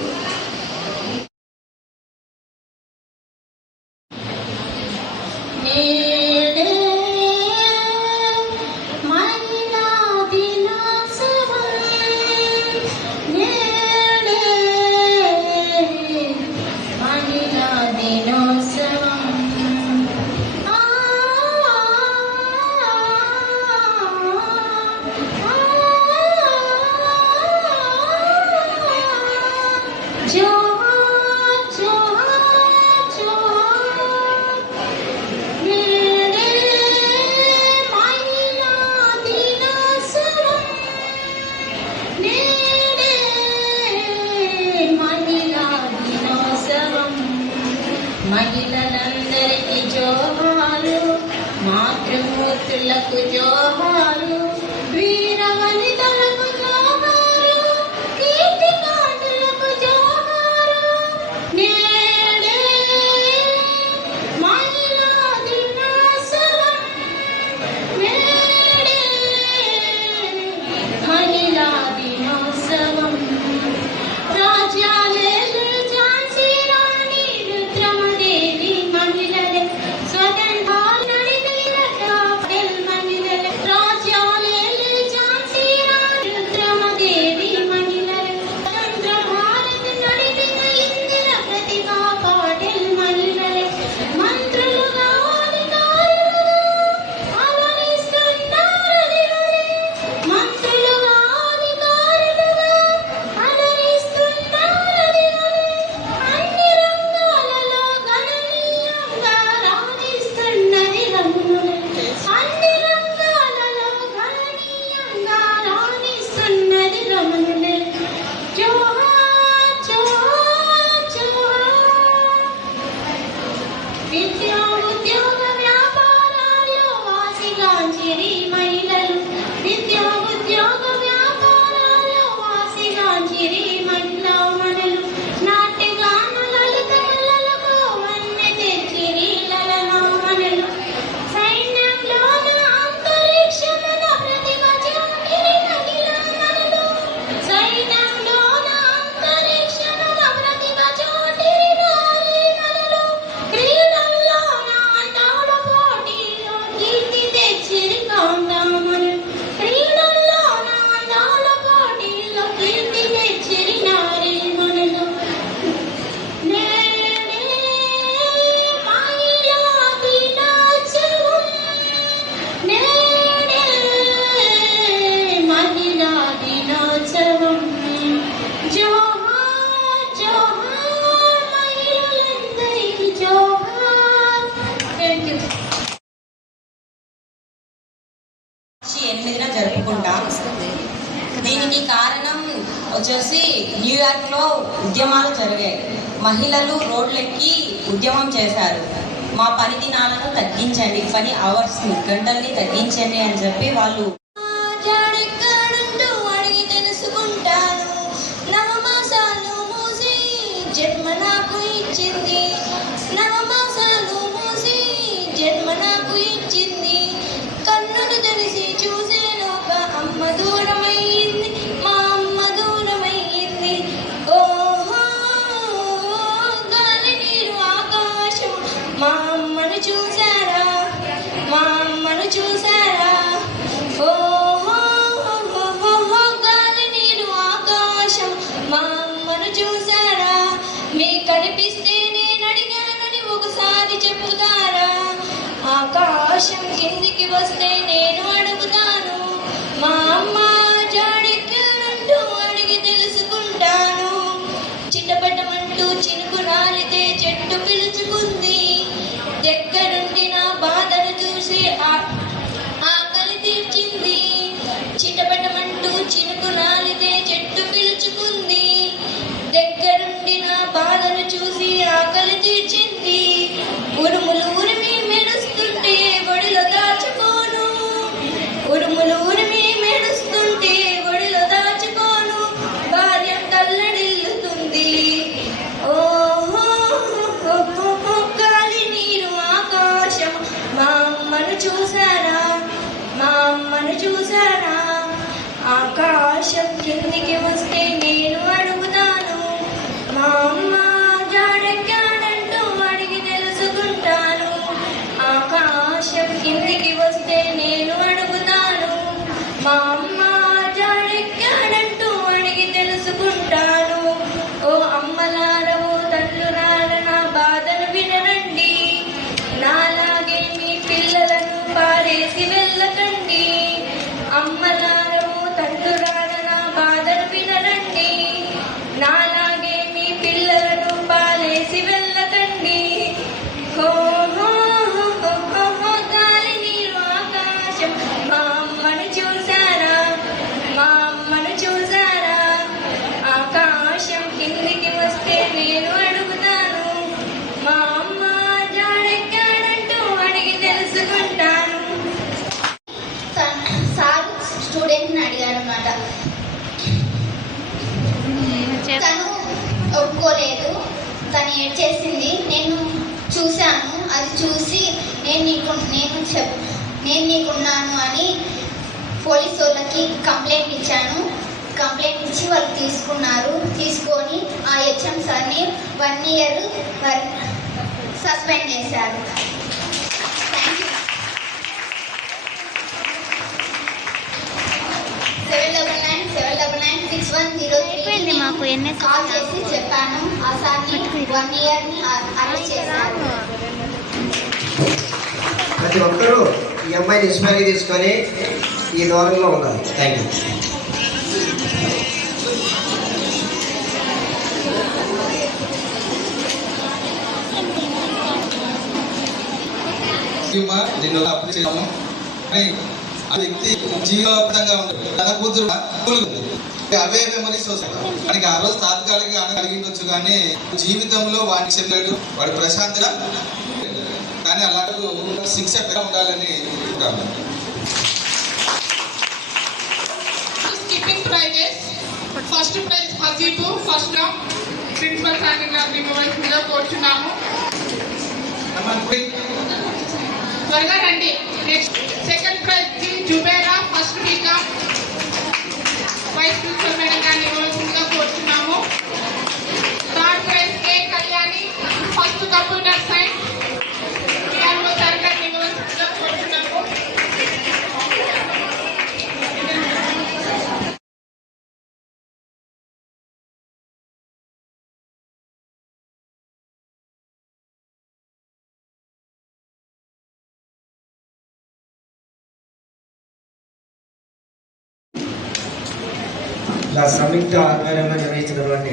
దినోత్సవం మహిళలందరికీ జోహారు, మాతృమూర్తులకు జోహారు, వీర వనితలకు జోహారు, కీర్తికాంతులకు జోహారు. నేడే మహిళా దినోత్సవం, నేడే మహిళా దినోత్సవం. రాజ్యాలేలు ఝాన్సీ రాణి రుద్రమదేవి మహిళలే, స్వతంత్రాలు నడిపిన పటేల్ మహిళలే. రాజ్యాలేలు ఝాన్సీ రాణి రుద్రమదేవి మహిళలే, స్వతంత్ర భారత్ నడిపిన ఇందిర ప్రతిభా పటేల్ మహిళలే. మంత్రులుగా అధికారులుగా అలరిస్తున్నారదివరే, మంత్రులుగా అధికారులుగా అలరిస్తున్నారదివరే. అన్ని రంగాలలో గణనీయంగా రాణిస్తున్నది రమణులే, అన్ని రంగాలలో గణనీయంగా రాణిస్తున్నది రమణులే. జోహార్ జోహార్ జోహార్. విద్యా ఉద్యోగ వ్యాపారాల్లో వాసిగాంచిరి మహిళలు, విద్యా ఉద్యోగ వ్యాపారాల్లో వాసిగాంచిరి మహిళా మనులు. నాట్యగాన లలిత కళలకు వన్నె తెచ్చిరి లలనామనులు. సైన్యంలోన అంతరిక్షమున ప్రతిభ చాటిరి మహిళా మనులు, సైన్యంలోన అంతరిక్షమున ప్రతిభ చాటిరి నారీ మనులు. క్రీడల్లోన అందాల పోటీలో కీర్తి తెచ్చిరి కాంతామనులు, క్రీడల్లోన అందాల పోటీలో కీర్తి తెచ్చిరి నారీ మనులు. నేడే మహిళా దినోత్సవం, నేడే మహిళా దినోత్సవం. జోహార్ జోహార్ మహిళలందరికీ జోహార్. Thank you. 8న జరుపుకుంటాం. దీనికి కారణం వచ్చేసి న్యూయార్క్లో ఉద్యమాలు జరిగాయి. మహిళలు రోడ్లెక్కి ఉద్యమం చేశారు. మా పని దినాలను తగ్గించండి, పని అవర్స్ని గంటల్ని తగ్గించండి అని చెప్పి వాళ్ళు జాడెక్కడుంటూ అడిగి తెలుసుకుంటాను. నవమాసాలు మూసి జన్మ నాకు ఇచ్చింది, నవమాసాలు మూసి జన్మ నాకు ఇచ్చింది. కన్నులు తెలిసి చూసేలోక అమ్మ దూరమయ్యింది, మా అమ్మ దూరమయ్యింది. ఓహో గాలి నీరు ఆకాశం, మా అమ్మను చూసారా, మా అమ్మను చూసారా. ఓహో గాలి నీరు ఆకాశం, మా అమ్మను చూసారా. మీకు కనిపిస్తే నేను అడిగానని ఒకసారి చెప్పుతారా. ఆకాశం కిందికి వస్తే నేను అడుగుతాను, మా అమ్మ జాడెక్కడంటూ అడిగి తెలుసుకుంటాను. చిటపటమంటూ చినుకు రాలితే చెట్టు పిలుచుకుంది, దగ్గరుండి నా బాధను చూసి ఆకలి తీర్చింది. చిటపటమంటూ చినుకు రాలితే చెట్టు పిలుచుకుంది, దగ్గరుండి నా బాధను చూసి ఆకలి తీర్చింది. ఉరుములు ఉరిమి మెరుస్తుంటే ఒడిలో దాచుకోను, ఒప్పుకోలేదు. తను ఏడ్చేసింది. నేను చూశాను. అది చూసి నేను నీకున్నాను అని పోలీసు వాళ్ళకి కంప్లైంట్ ఇచ్చాను. కంప్లైంట్ ఇచ్చి వాళ్ళు తీసుకొని ఆ హెచ్ఎం సార్ని 1 year సస్పెండ్ చేశారు. Thank you. 799-799-6103 కాల్ చేసి చెప్పాను. ఆ సార్ని 1 year అరెస్ట్ చేశారు. ప్రతి ఒక్కరూ ఈ అమ్మాయిని ఇన్స్పైర్ తీసుకొని ఈ ధోరణిలో ఉండాలి. Thank you. నిన్ను అప్రిషియేట్ కానీ ఆ వ్యక్తి జీవబద్ధంగా ఉంటుంది. తన కూతురు అవే మెమరీస్ వస్తాయి వాడికి. ఆ రోజు తాత్కాలికంగా కలిగించవచ్చు కానీ జీవితంలో వాడిని చెందాడు వాడు ప్రశాంతంగా. కానీ అలాంటి శిక్ష ఉండాలని స్కిప్పింగ్ ప్రైజెస్. ఫస్ట్ ప్రైజ్ హజీబు, ఫస్ట్ రౌండ్ ప్రిన్సిపల్ సార్ గారిని మీద కోరుచున్నాము. త్వరగా రండి. Next second prize Zubera, first వీకా వైస్ ప్రిన్సిపల్ మేడం గారిని ఇవ్వాల్సిందిగా కోరుచున్నాము. Third prize K Kalyani, first computer science sir గారిని ఇవ్వాల్సిందిగా కోరుచున్నాము. ఇలా సంయుక్త ఆధ్వర్యంలో నిర్వహించినటువంటి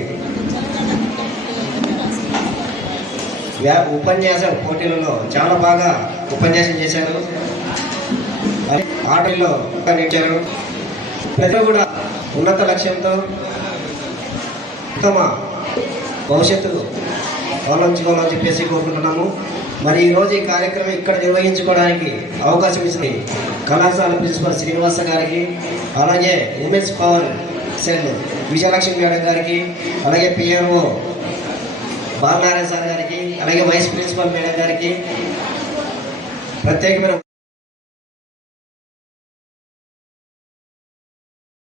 ఉపన్యాస పోటీలలో చాలా బాగా ఉపన్యాసం చేశారు. ఆటల్లో నేర్చారు. ప్రజలు కూడా ఉన్నత లక్ష్యంతో ఉత్తమ భవిష్యత్తును అవలంబించుకోవాలని చెప్పేసి కోరుకుంటున్నాము. మరి ఈరోజు ఈ కార్యక్రమం ఇక్కడ నిర్వహించుకోవడానికి అవకాశం ఇచ్చిన కళాశాల ప్రిన్సిపల్ శ్రీనివాస గారికి, అలాగే women's power cell Vijayalakshmi madam గారికి, అలాగే పిఆర్ఓ బాలనారాయణ సార్ గారికి, అలాగే వైస్ ప్రిన్సిపల్ మేడం గారికి ప్రత్యేకమైన